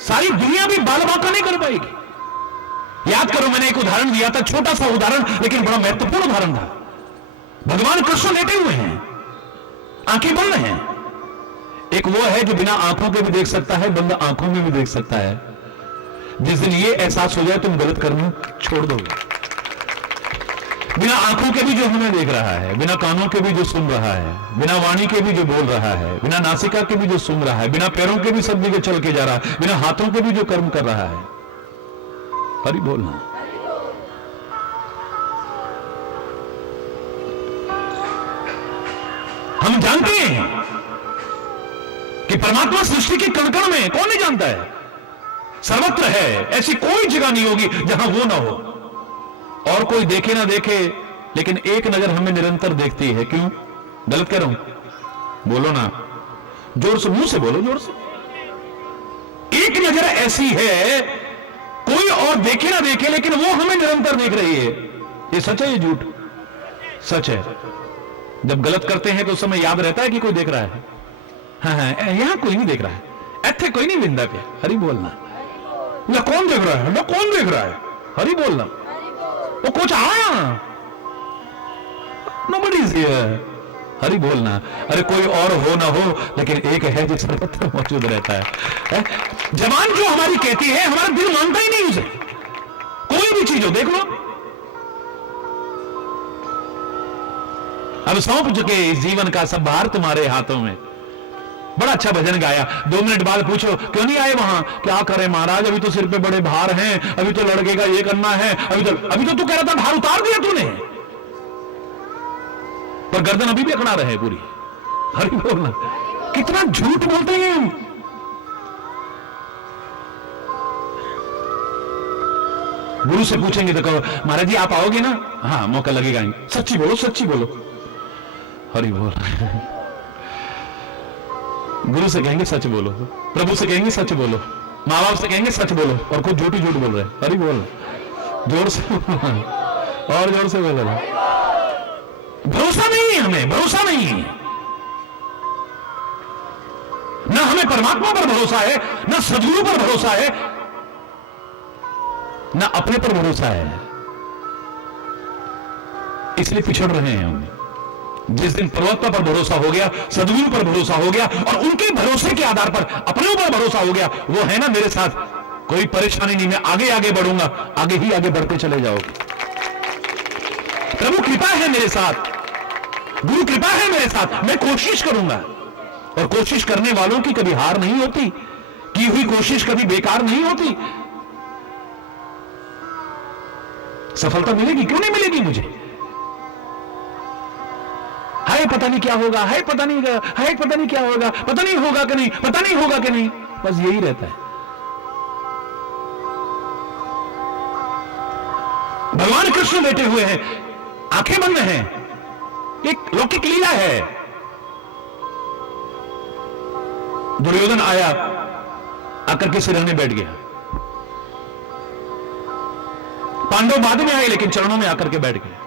सारी दुनिया भी बाल बांका नहीं कर पाएगी। याद करो, मैंने एक उदाहरण दिया था, छोटा सा उदाहरण लेकिन बड़ा महत्वपूर्ण उदाहरण था। भगवान कृष्ण लेटे हुए हैं, आंखें बंद हैं। एक वो है जो बिना आंखों के भी देख सकता है, बंद आंखों में भी देख सकता है। जिस दिन ये एहसास हो जाए तुम गलत करना छोड़ दोगे। बिना आंखों के भी जो हमें देख रहा है, बिना कानों के भी जो सुन रहा है, बिना वाणी के भी जो बोल रहा है, बिना नासिका के भी जो सुन रहा है, बिना पैरों के भी सब जगह चल के जा रहा है, बिना हाथों के भी जो कर्म कर रहा है, हरि बोलना। हम जानते हैं कि परमात्मा सृष्टि के कण-कण में, कौन नहीं जानता है, सर्वत्र है। ऐसी कोई जगह नहीं होगी जहां वो ना हो। और कोई देखे ना देखे, लेकिन एक नजर हमें निरंतर देखती है। क्यों? गलत कह रहा हूं? बोलो ना, जोर से, मुंह से बोलो, जोर से। एक नजर ऐसी है, कोई और देखे ना देखे, लेकिन वो हमें निरंतर देख रही है। ये सच है, ये झूठ? सच है। जब गलत करते हैं तो उस समय याद रहता है कि कोई देख रहा है। हाँ, यहां कोई नहीं देख रहा है, ऐथे कोई नहीं विंदा के, हरि बोलना। ना कौन देख रहा है, ना कौन देख रहा है, हरि बोलना। वो कुछ आया, नोबडी इज हियर, हरि बोलना। अरे कोई और हो ना हो, लेकिन एक है जो सर्वत्र मौजूद रहता है। जबान जो हमारी कहती है, हमारा दिल मानता ही नहीं उसे। कोई भी चीज हो, देख लो। अब सौंप चुके इस जीवन का सब भार तुम्हारे हाथों में। बड़ा अच्छा भजन गाया। 2 मिनट बाद पूछो क्यों नहीं आए वहां? क्या करें महाराज, अभी तो सिर पे बड़े भार हैं, अभी तो लड़के का ये करना है, अभी तो तू कह रहा था भार उतार दिया तूने। पर गर्दन अभी भी अकड़ा रहे पूरी। हरि बोलना, कितना झूठ बोलते हैं हम। गुरु से पूछेंगे तो कहो महाराज जी आप आओगे ना? हाँ मौका लगेगा। सच्ची बोलो, सच्ची बोलो। हरि बोल। गुरु से कहेंगे सच बोलो, प्रभु से कहेंगे सच बोलो, माँ बाप से कहेंगे सच बोलो, और खुद झूठी झूठ बोल रहे। हरि बोल, जोर से और जोर से बोलो। भरोसा नहीं है हमें, भरोसा नहीं है। ना हमें परमात्मा पर भरोसा है, ना सदगुरु पर भरोसा है, ना अपने पर भरोसा है। इसलिए पिछड़ रहे हैं हम। जिस दिन परमात्मा पर भरोसा हो गया, सदगुरु पर भरोसा हो गया, और उनके भरोसे के आधार पर अपने ऊपर भरोसा हो गया, वो है ना मेरे साथ, कोई परेशानी नहीं, मैं आगे आगे बढ़ूंगा, आगे ही आगे बढ़ते चले जाओगे। प्रभु कृपा है मेरे साथ, गुरु कृपा है मेरे साथ, मैं कोशिश करूंगा। और कोशिश करने वालों की कभी हार नहीं होती, की हुई कोशिश कभी बेकार नहीं होती। सफलता मिलेगी, क्यों नहीं मिलेगी मुझे? हाय पता नहीं क्या होगा, हाय पता नहीं क्या होगा, पता नहीं होगा कि नहीं, पता नहीं होगा कि नहीं, बस यही रहता है। भगवान कृष्ण बैठे हुए हैं, आंखें बंद हैं, एक लौकिक लीला है। दुर्योधन आया, आकर के सिरहाने बैठ गया। पांडव बाद में आए, लेकिन चरणों में आकर के बैठ गए।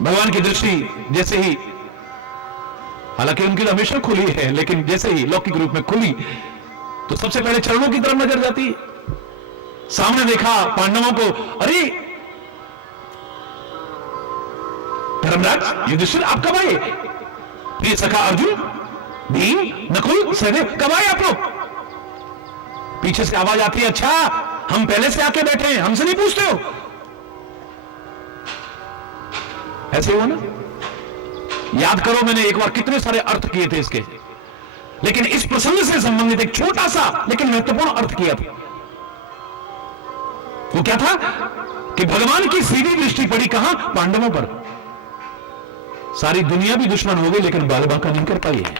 भगवान की दृष्टि जैसे ही, हालांकि उनकी तो हमेशा खुली है, लेकिन जैसे ही लौकिक रूप में खुली, तो सबसे पहले चरणों की तरफ नजर जाती है। सामने देखा पांडवों को, अरे धर्मराज युधिष्ठिर आप कब आए? प्रिय सखा अर्जुन, भीम, नकुल, सहदेव कब आए आप लोग? पीछे से आवाज आती है, अच्छा हम पहले से आके बैठे हैं, हमसे नहीं पूछते हो? ऐसे हुआ ना? याद करो, मैंने एक बार कितने सारे अर्थ किए थे इसके, लेकिन इस प्रसंग से संबंधित एक छोटा सा लेकिन महत्वपूर्ण अर्थ किया था। वो क्या था कि भगवान की सीधी दृष्टि पड़ी कहां? पांडवों पर। सारी दुनिया भी दुश्मन हो गई, लेकिन बाल बांका नहीं कर पाई है।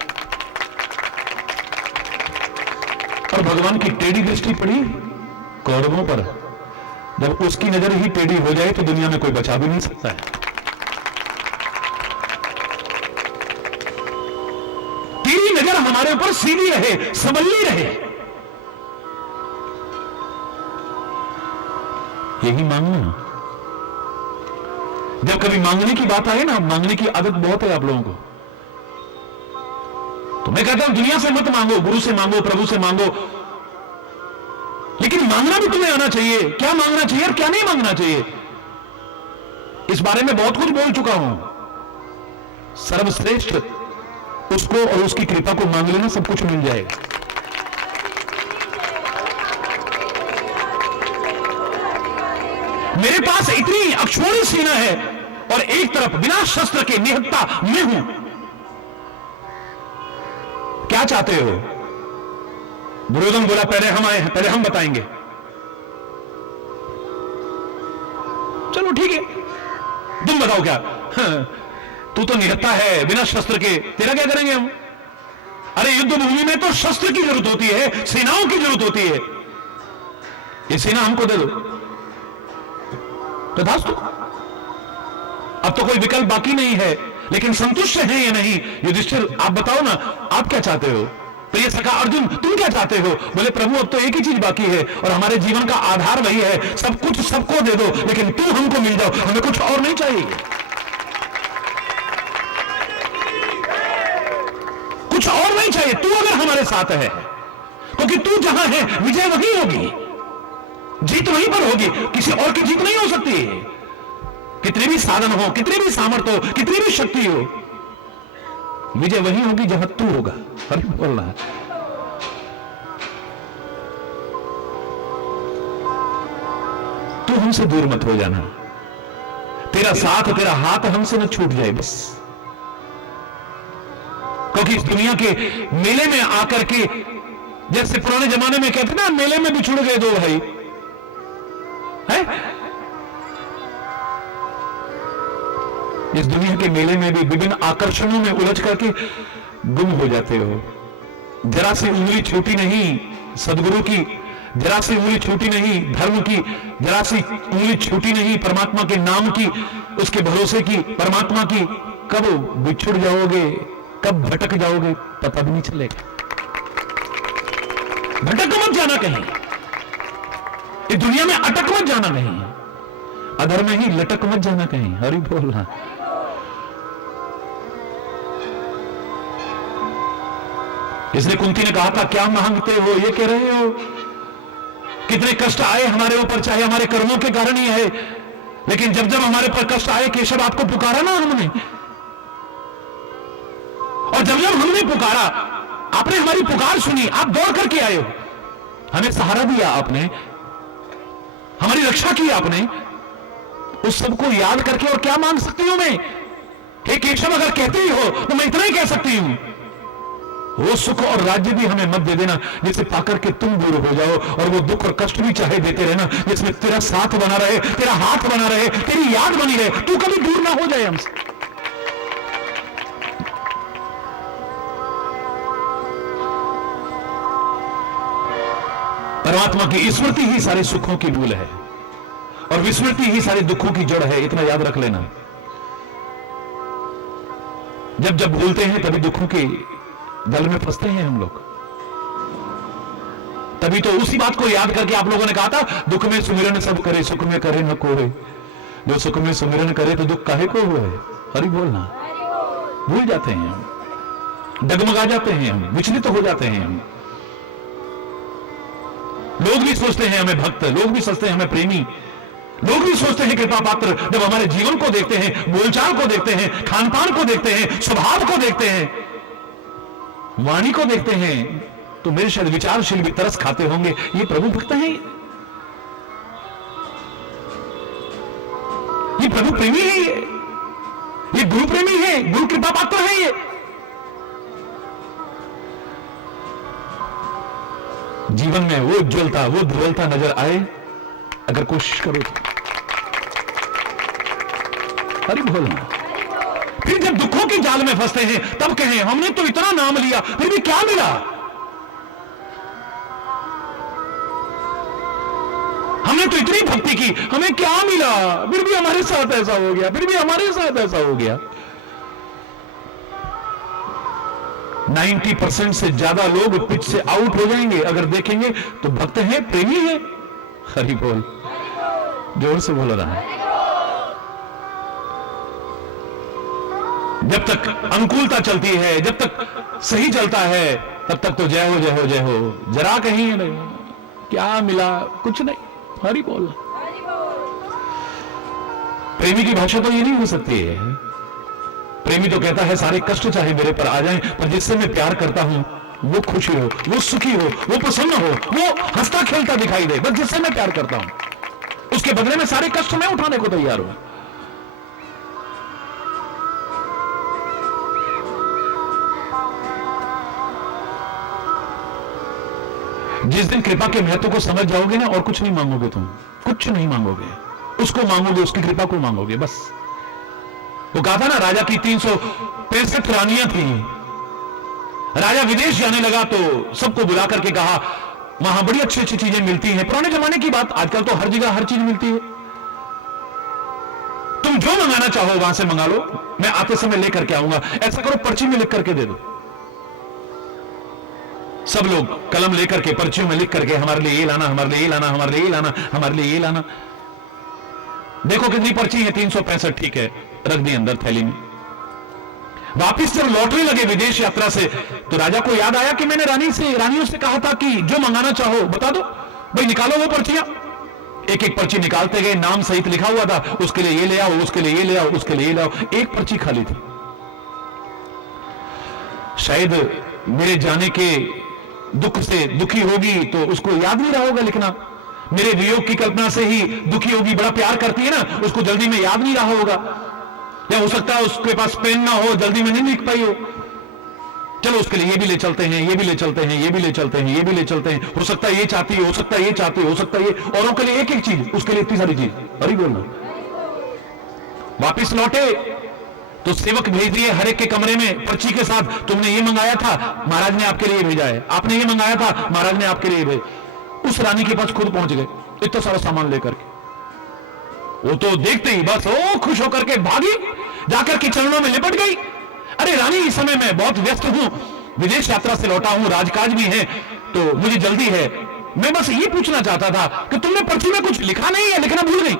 और भगवान की टेढ़ी दृष्टि पड़ी कौरवों पर। जब उसकी नजर ही टेढ़ी हो जाए तो दुनिया में कोई बचा भी नहीं सकता है। तेरी नजर हमारे ऊपर सीधी रहे, सबल्ली रहे, यही मांगना। जब कभी मांगने की बात आए ना, मांगने की आदत बहुत है आप लोगों को, तो मैं कहता हूं दुनिया से मत मांगो, गुरु से मांगो, प्रभु से मांगो, लेकिन मांगना भी तुम्हें आना चाहिए। क्या मांगना चाहिए और क्या नहीं मांगना चाहिए, इस बारे में बहुत कुछ बोल चुका हूं। सर्वश्रेष्ठ उसको और उसकी कृपा को मांग लेना, सब कुछ मिल जाएगा। मेरे पास इतनी अक्षोणी सेना है, और एक तरफ बिना शस्त्र के निहत्ता मैं हूं। क्या चाहते हो? दुर्योधन बोला, पहले हम आए हैं, पहले हम बताएंगे। चलो ठीक है, तुम बताओ क्या? तू तो निहत्ता है बिना शस्त्र के, तेरा क्या करेंगे हम? अरे युद्ध भूमि में तो शस्त्र की जरूरत होती है, सेनाओं की जरूरत होती है। ये सेना हमको दे दो, तथास्तु। अब तो कोई विकल्प बाकी नहीं है, लेकिन संतुष्ट है या नहीं? युधिष्ठिर आप बताओ ना, आप क्या चाहते हो? प्रिय सखा अर्जुन तुम क्या चाहते हो? बोले प्रभु अब तो एक ही चीज बाकी है, और हमारे जीवन का आधार वही है, सब कुछ सबको दे दो, लेकिन तू हमको मिल जाओ, हमें कुछ और नहीं चाहिए। कुछ और नहीं चाहिए, तू अगर हमारे साथ है, क्योंकि तू जहां है विजय वहीं होगी, जीत वहीं पर होगी, किसी और की जीत नहीं हो सकती। कितने भी साधन हो, कितनी भी सामर्थ्य हो, कितनी भी शक्ति हो, विजय वहीं होगी जहां तू होगा। हरि बोल रहा है। तू हमसे दूर मत हो जाना, तेरा साथ तेरा हाथ हमसे न छूट जाए बस। क्योंकि इस दुनिया के मेले में आकर के, जैसे पुराने जमाने में कहते ना, मेले में बिछुड़ गए दो भाई, है? इस दुनिया के मेले में भी विभिन्न आकर्षणों में उलझ करके गुम हो जाते हो। जरा सी उंगली छूटी नहीं सदगुरु की, जरा सी उंगली छूटी नहीं धर्म की, जरा सी उंगली छूटी नहीं परमात्मा के नाम की, उसके भरोसे की, परमात्मा की। कब बिछुड़ जाओगे, कब भटक जाओगे पता भी नहीं चलेगा। भटक मत जाना कहीं, इस दुनिया में अटक मत जाना कहीं, अधर में ही लटक मत जाना कहीं। हरि बोलना। इसलिए कुंती ने कहा था क्या मांगते हो ये कह रहे हो। कितने कष्ट आए हमारे ऊपर, चाहे हमारे कर्मों के कारण ही है, लेकिन जब जब हमारे पर कष्ट आए केशव आपको पुकारा ना हमने, और जब जब हमने पुकारा आपने हमारी पुकार सुनी, आप दौड़ करके आए हो, हमें सहारा दिया आपने, हमारी रक्षा की आपने। उस सबको याद करके और क्या मांग सकती हूं मैं। हे केशव अगर कहते ही हो तो मैं इतना ही कह सकती हूं, वो सुख और राज्य भी हमें मत दे देना जिसे पाकर के तुम दूर हो जाओ, और वो दुख और कष्ट भी चाहे देते रहना जिसमें तेरा साथ बना रहे, तेरा हाथ बना रहे, तेरी याद बनी रहे, तू कभी दूर ना हो जाए हमसे। परमात्मा की स्मृति ही सारे सुखों की मूल है और विस्मृति ही सारे दुखों की जड़ है, इतना याद रख लेना। जब जब भूलते हैं तभी दुखों के दल में फंसते हैं हम लोग। तभी तो उसी बात को याद करके आप लोगों ने कहा था दुख में सुमिरन सब करे सुख में करे न कोई, जो सुख में सुमिरन करे तो दुख काहे को हुए। हरि बोलना। भूल जाते हैं हम, डगमगा जाते हैं हम, विचलित हो जाते हैं हम। लोग भी सोचते हैं हमें भक्त, लोग भी सोचते हैं हमें प्रेमी, लोग भी सोचते हैं कृपा पात्र। जब हमारे जीवन को देखते हैं, बोलचाल को देखते हैं, खान पान को देखते हैं, स्वभाव को देखते हैं, वाणी को देखते हैं, तो मेरे शायद विचारशील भी तरस खाते होंगे, ये प्रभु भक्त हैं, ये प्रभु प्रेमी है, ये गुरु प्रेमी है, गुरु कृपा पात्र है। ये जीवन में वो उज्ज्वलता, वो ध्रुवलता नजर आए अगर कोशिश करो तो। हरि बोलना। फिर जब दुखों के जाल में फंसते हैं तब कहें हमने तो इतना नाम लिया फिर भी क्या मिला। हमने तो इतनी भक्ति की हमें क्या मिला, फिर भी हमारे साथ ऐसा हो गया, फिर भी हमारे साथ ऐसा हो गया। 90% से ज्यादा लोग पिच से आउट हो जाएंगे अगर देखेंगे तो भक्त है, प्रेमी है। हरि बोल, जोर से बोल रहा है। जब तक अनुकूलता चलती है, जब तक सही चलता है, तब तक तो जय हो जय हो जय हो। जरा कहीं नहीं क्या मिला, कुछ नहीं। हरि बोल। प्रेमी की भाषा तो ये नहीं हो सकती है। प्रेमी तो कहता है सारे कष्ट चाहे मेरे पर आ जाएं, पर जिससे मैं प्यार करता हूं वो खुशी हो, वो सुखी हो, वो प्रसन्न हो, वो हंसता खेलता दिखाई दे, बस जिससे मैं प्यार करता हूं उसके बदले में सारे कष्ट मैं उठाने को तैयार हूं। जिस दिन कृपा के महत्व को समझ जाओगे ना, और कुछ नहीं मांगोगे, तुम कुछ नहीं मांगोगे, उसको मांगोगे, उसकी कृपा को मांगोगे बस। वो कहा था ना राजा की 365 रानियां थी। राजा विदेश जाने लगा तो सबको बुला करके कहा वहां बड़ी अच्छी अच्छी चीजें मिलती हैं। पुराने जमाने की बात, आजकल तो हर जगह हर चीज मिलती है। तुम जो मंगाना चाहो वहां से मंगा लो, मैं आते समय लेकर के आऊंगा। ऐसा करो पर्ची में लिख करके दे दो। सब लोग कलम लेकर के पर्चियों में लिख करके हमारे लिए ये लाना, हमारे लिए ये लाना, हमारे लिए ये लाना, हमारे लिए ये लाना। देखो कितनी पर्ची है, 365। ठीक है, रख दी अंदर थैली में। वापिस जब लौटने लगे विदेश यात्रा से तो राजा को याद आया कि मैंने रानियों से कहा था कि जो मंगाना चाहो बता दो, भाई निकालो वो पर्चियां। एक एक पर्ची निकालते गए, नाम सहित लिखा हुआ था, उसके लिए ये ले आओ, उसके लिए ये ले आओ, उसके लिए ये ले आओ। एक पर्ची खाली थी। शायद मेरे जाने के दुख से दुखी होगी तो उसको याद नहीं रहा होगा लिखना। मेरे वियोग की कल्पना से ही दुखी होगी, बड़ा प्यार करती है ना, उसको जल्दी में याद नहीं रहा होगा, या हो सकता है उसके पास पेन ना हो, जल्दी में नहीं लिख पाई हो। चलो उसके लिए ये भी ले चलते हैं, ये भी ले चलते हैं, ये भी ले चलते हैं, ये भी ले चलते हैं। हो सकता है ये चाहती है, हो सकता है ये चाहती है, हो सकता है ये, औरों के लिए एक एक चीज, उसके लिए इतनी सारी चीज। अरे बोलना। वापिस लौटे तो सेवक भेज दिए हर एक के कमरे में पर्ची के साथ, तुमने ये मंगाया था, महाराज ने आपके लिए भेजा है, आपने ये मंगाया था, महाराज ने आपके लिए भेजा। उस रानी के पास खुद पहुंच गए इतना सारा सामान लेकर के। वो तो देखते ही बस वो खुश होकर के भागी, जाकर के चरणों में लिपट गई। अरे रानी, इस समय मैं बहुत व्यस्त हूं, विदेश यात्रा से लौटा हूं, राजकाज भी है, तो मुझे जल्दी है। मैं बस ये पूछना चाहता था कि तुमने पर्ची में कुछ लिखा नहीं है, लिखना भूल गई।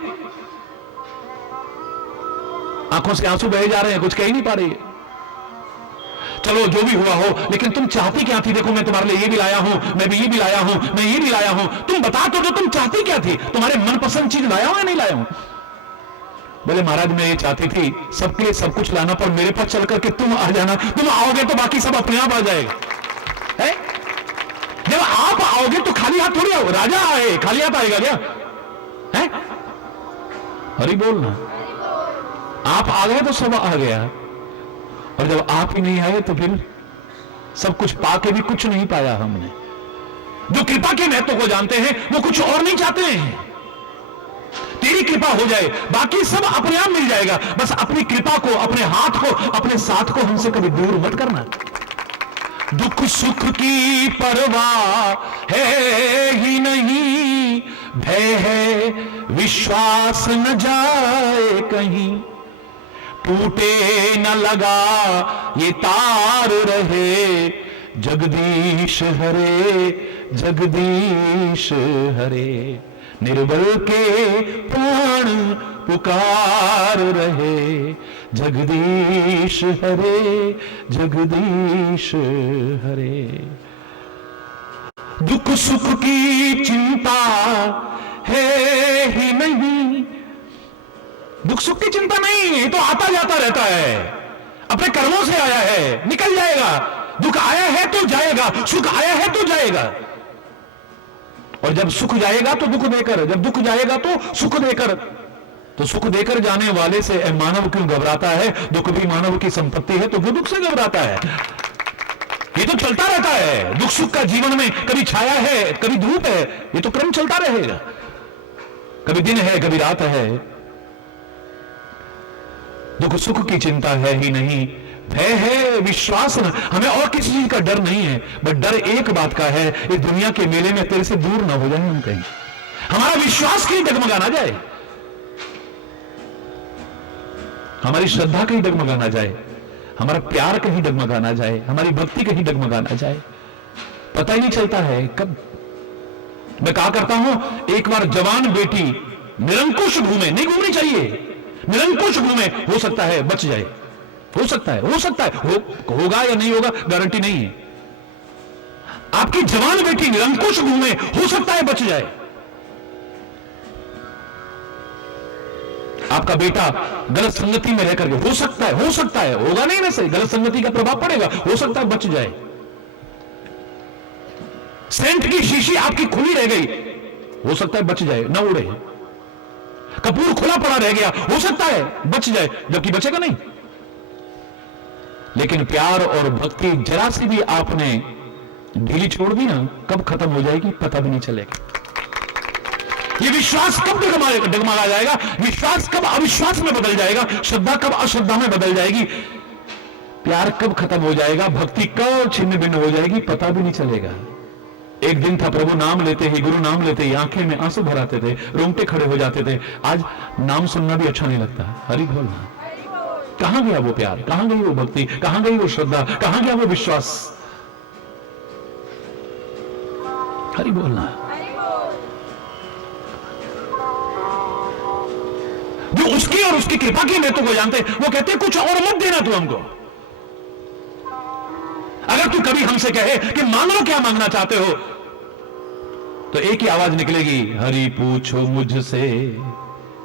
आंखों से आंसू बहे जा रहे हैं, कुछ कह ही नहीं पा रही है। चलो जो भी हुआ हो, लेकिन तुम चाहती क्या थी? देखो मैं तुम्हारे लिए ये भी लाया हूं, मैं भी ये भी लाया हूं, मैं ये भी लाया हूं। तुम बता तो जो तुम चाहती क्या थी? तुम्हारे मनपसंद चीज लाया हूं या नहीं लाया हूं? बोले महाराज मैं ये चाहती थी सबके लिए सब कुछ लाना, पर मेरे पास चल करके तुम आ जाना, तुम आओगे तो बाकी सब अपने आप आ जाएगा। है? जब आप आओगे तो खाली हाथ थोड़ी आओ, राजा आए खाली हाथ आएगा क्या? है? हरि बोलना, आप आ गए तो सब आ गया, और जब आप ही नहीं आए तो फिर सब कुछ पाके भी कुछ नहीं पाया हमने। जो कृपा के महत्व को जानते हैं वो कुछ और नहीं चाहते हैं। तेरी कृपा हो जाए, बाकी सब अपने आप मिल जाएगा। बस अपनी कृपा को, अपने हाथ को, अपने साथ को हमसे कभी दूर मत करना। दुख सुख की परवाह है ही नहीं, भय है विश्वास न जाए कहीं, टूटे न लगा ये तार रहे, जगदीश हरे जगदीश हरे, निर्बल के प्राण पुकार रहे, जगदीश हरे जगदीश हरे। दुख सुख की चिंता है ही नहीं, दुख सुख की चिंता नहीं, ये तो आता जाता रहता है, अपने कर्मों से आया है, निकल जाएगा। दुख आया है तो जाएगा, सुख आया है तो जाएगा, और जब सुख जाएगा तो दुख देकर, जब दुख जाएगा तो सुख देकर। तो सुख देकर जाने वाले से मानव क्यों घबराता है? दुख भी मानव की संपत्ति है तो वो दुख से घबराता है। ये तो चलता रहता है, दुख सुख का जीवन में कभी छाया है, कभी धूप है, ये तो क्रम चलता रहेगा। कभी दिन है, कभी रात है। दुख सुख की चिंता है ही नहीं, भय है विश्वास न, हमें और किसी चीज का डर नहीं है, बट डर एक बात का है, इस दुनिया के मेले में तेरे से दूर ना हो जाए हम कहीं, हमारा विश्वास कहीं डगमगा ना जाए, हमारी श्रद्धा कहीं डगमगा ना जाए, हमारा प्यार कहीं डगमगा ना जाए, हमारी भक्ति कहीं डगमगा ना जाए। पता ही नहीं चलता है कब। मैं कहा करता हूं, एक बार जवान बेटी निरंकुश घूमे, नहीं घूमनी चाहिए, निरंकुश घूमे, हो सकता है बच जाए, हो सकता है होगा या नहीं होगा गारंटी नहीं है। आपकी जवान बेटी निरंकुश घूमे, हो सकता है बच जाए। आपका बेटा गलत संगति में रहकर के, हो सकता है, होगा नहीं वैसे, गलत संगति का प्रभाव पड़ेगा, हो सकता है बच जाए। सेंट की शीशी आपकी खुली रह गई, हो सकता है बच जाए, ना उड़े। कपूर खुला पड़ा रह गया, हो सकता है बच जाए, जबकि बचेगा नहीं। लेकिन प्यार और भक्ति जरा सी भी आपने ढीली छोड़ दी ना, कब खत्म हो जाएगी पता भी नहीं चलेगा। ये विश्वास कब डगमगा जाएगा, विश्वास कब अविश्वास में बदल जाएगा, श्रद्धा कब अश्रद्धा में बदल जाएगी, प्यार कब खत्म हो जाएगा, भक्ति कब छिन्न भिन्न हो जाएगी, पता भी नहीं चलेगा। एक दिन था प्रभु नाम लेते ही, गुरु नाम लेते ही आंखें में आंसू भर आते थे, रोंगटे खड़े हो जाते थे। आज नाम सुनना भी अच्छा नहीं लगता। हरि बोलना, कहां गया वो प्यार, कहां गई वो भक्ति, कहां गई वो श्रद्धा, कहां गया वो विश्वास। हरि बोलना। जो उसकी और उसकी कृपा की महत्व को जानते, वो कहते कुछ और मत देना तू हमको। अगर तू कभी हमसे कहे कि मांग लो क्या मांगना चाहते हो, तो एक ही आवाज निकलेगी, हरि पूछो मुझसे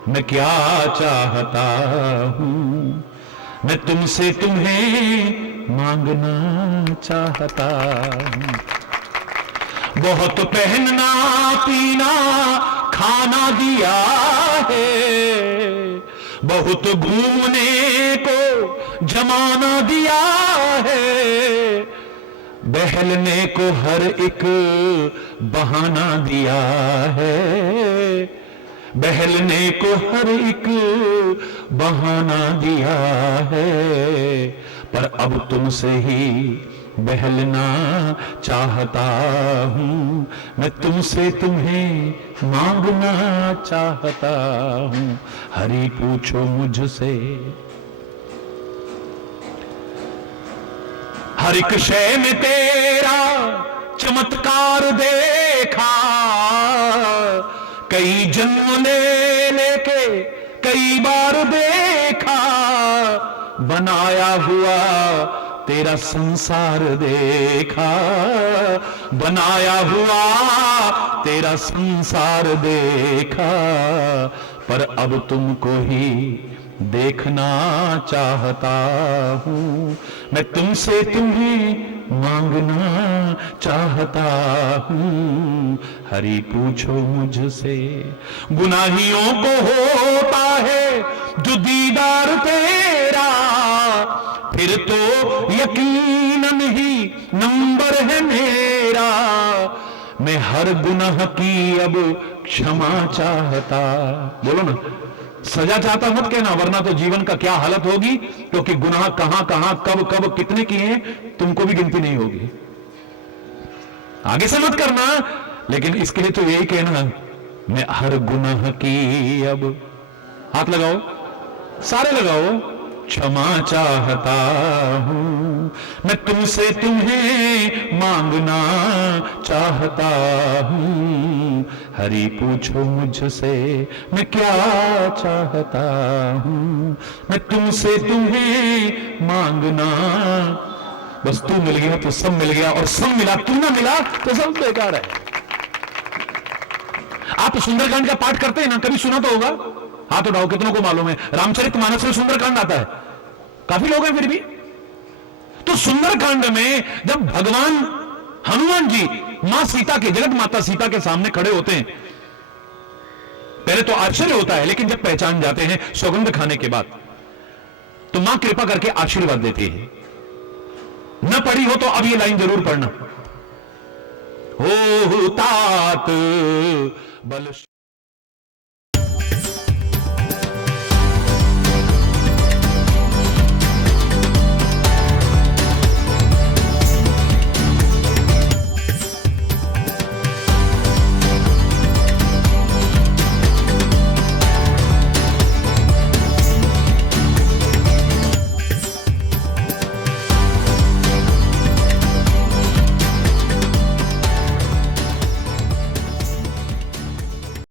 मैं क्या चाहता हूं, मैं तुमसे तुम्हें मांगना चाहता हूं। बहुत पहनना पीना खाना दिया है, बहुत घूमने को जमाना दिया है, बहलने को हर एक बहाना दिया है, बहलने को हर एक बहाना दिया है, पर अब तुमसे ही बहलना चाहता हूं, मैं तुमसे तुम्हें मांगना चाहता हूं। हरि पूछो मुझसे। हर एक शय में तेरा चमत्कार देखा, कई जन्म ले लेके कई बार देखा, बनाया हुआ तेरा संसार देखा, बनाया हुआ तेरा संसार देखा, पर अब तुमको ही देखना चाहता हूं, मैं तुमसे तुम्हें मांगना चाहता हूं। हरि पूछो मुझसे। गुनाहियों को होता है जो दीदार तेरा, फिर तो यकीनन ही नंबर है मेरा, मैं हर गुनाह की अब क्षमा चाहता। बोलो ना, सजा चाहता मत कहना, वरना तो जीवन का क्या हालत होगी, क्योंकि गुनाह कहां कहां कब कब कितने किए हैं तुमको भी गिनती नहीं होगी। आगे से मत करना, लेकिन इसके लिए तो यही कहना, मैं हर गुनाह की अब, हाथ लगाओ, सारे लगाओ, क्षमा चाहता हूं, मैं तुमसे तुम्हें मांगना चाहता हूं। हरि पूछो मुझसे मैं क्या चाहता हूं, मैं तुमसे तुम्हें मांगना। बस तू मिल गया तो सब मिल गया, और सब मिला तू ना मिला तो सब बेकार है। आप सुंदरकांड का पाठ करते हैं ना, कभी सुना तो होगा, हाथ उठाओ कितनों को मालूम है। रामचरितमानस में सुंदरकांड आता है, काफी लोग हैं फिर भी। तो सुंदरकांड में जब भगवान हनुमान जी मां सीता के, जगत माता सीता के सामने खड़े होते हैं, पहले तो आश्चर्य होता है, लेकिन जब पहचान जाते हैं सौगंध खाने के बाद, तो मां कृपा करके आशीर्वाद देती है। न पढ़ी हो तो अब ये लाइन जरूर पढ़ना, हो तात बल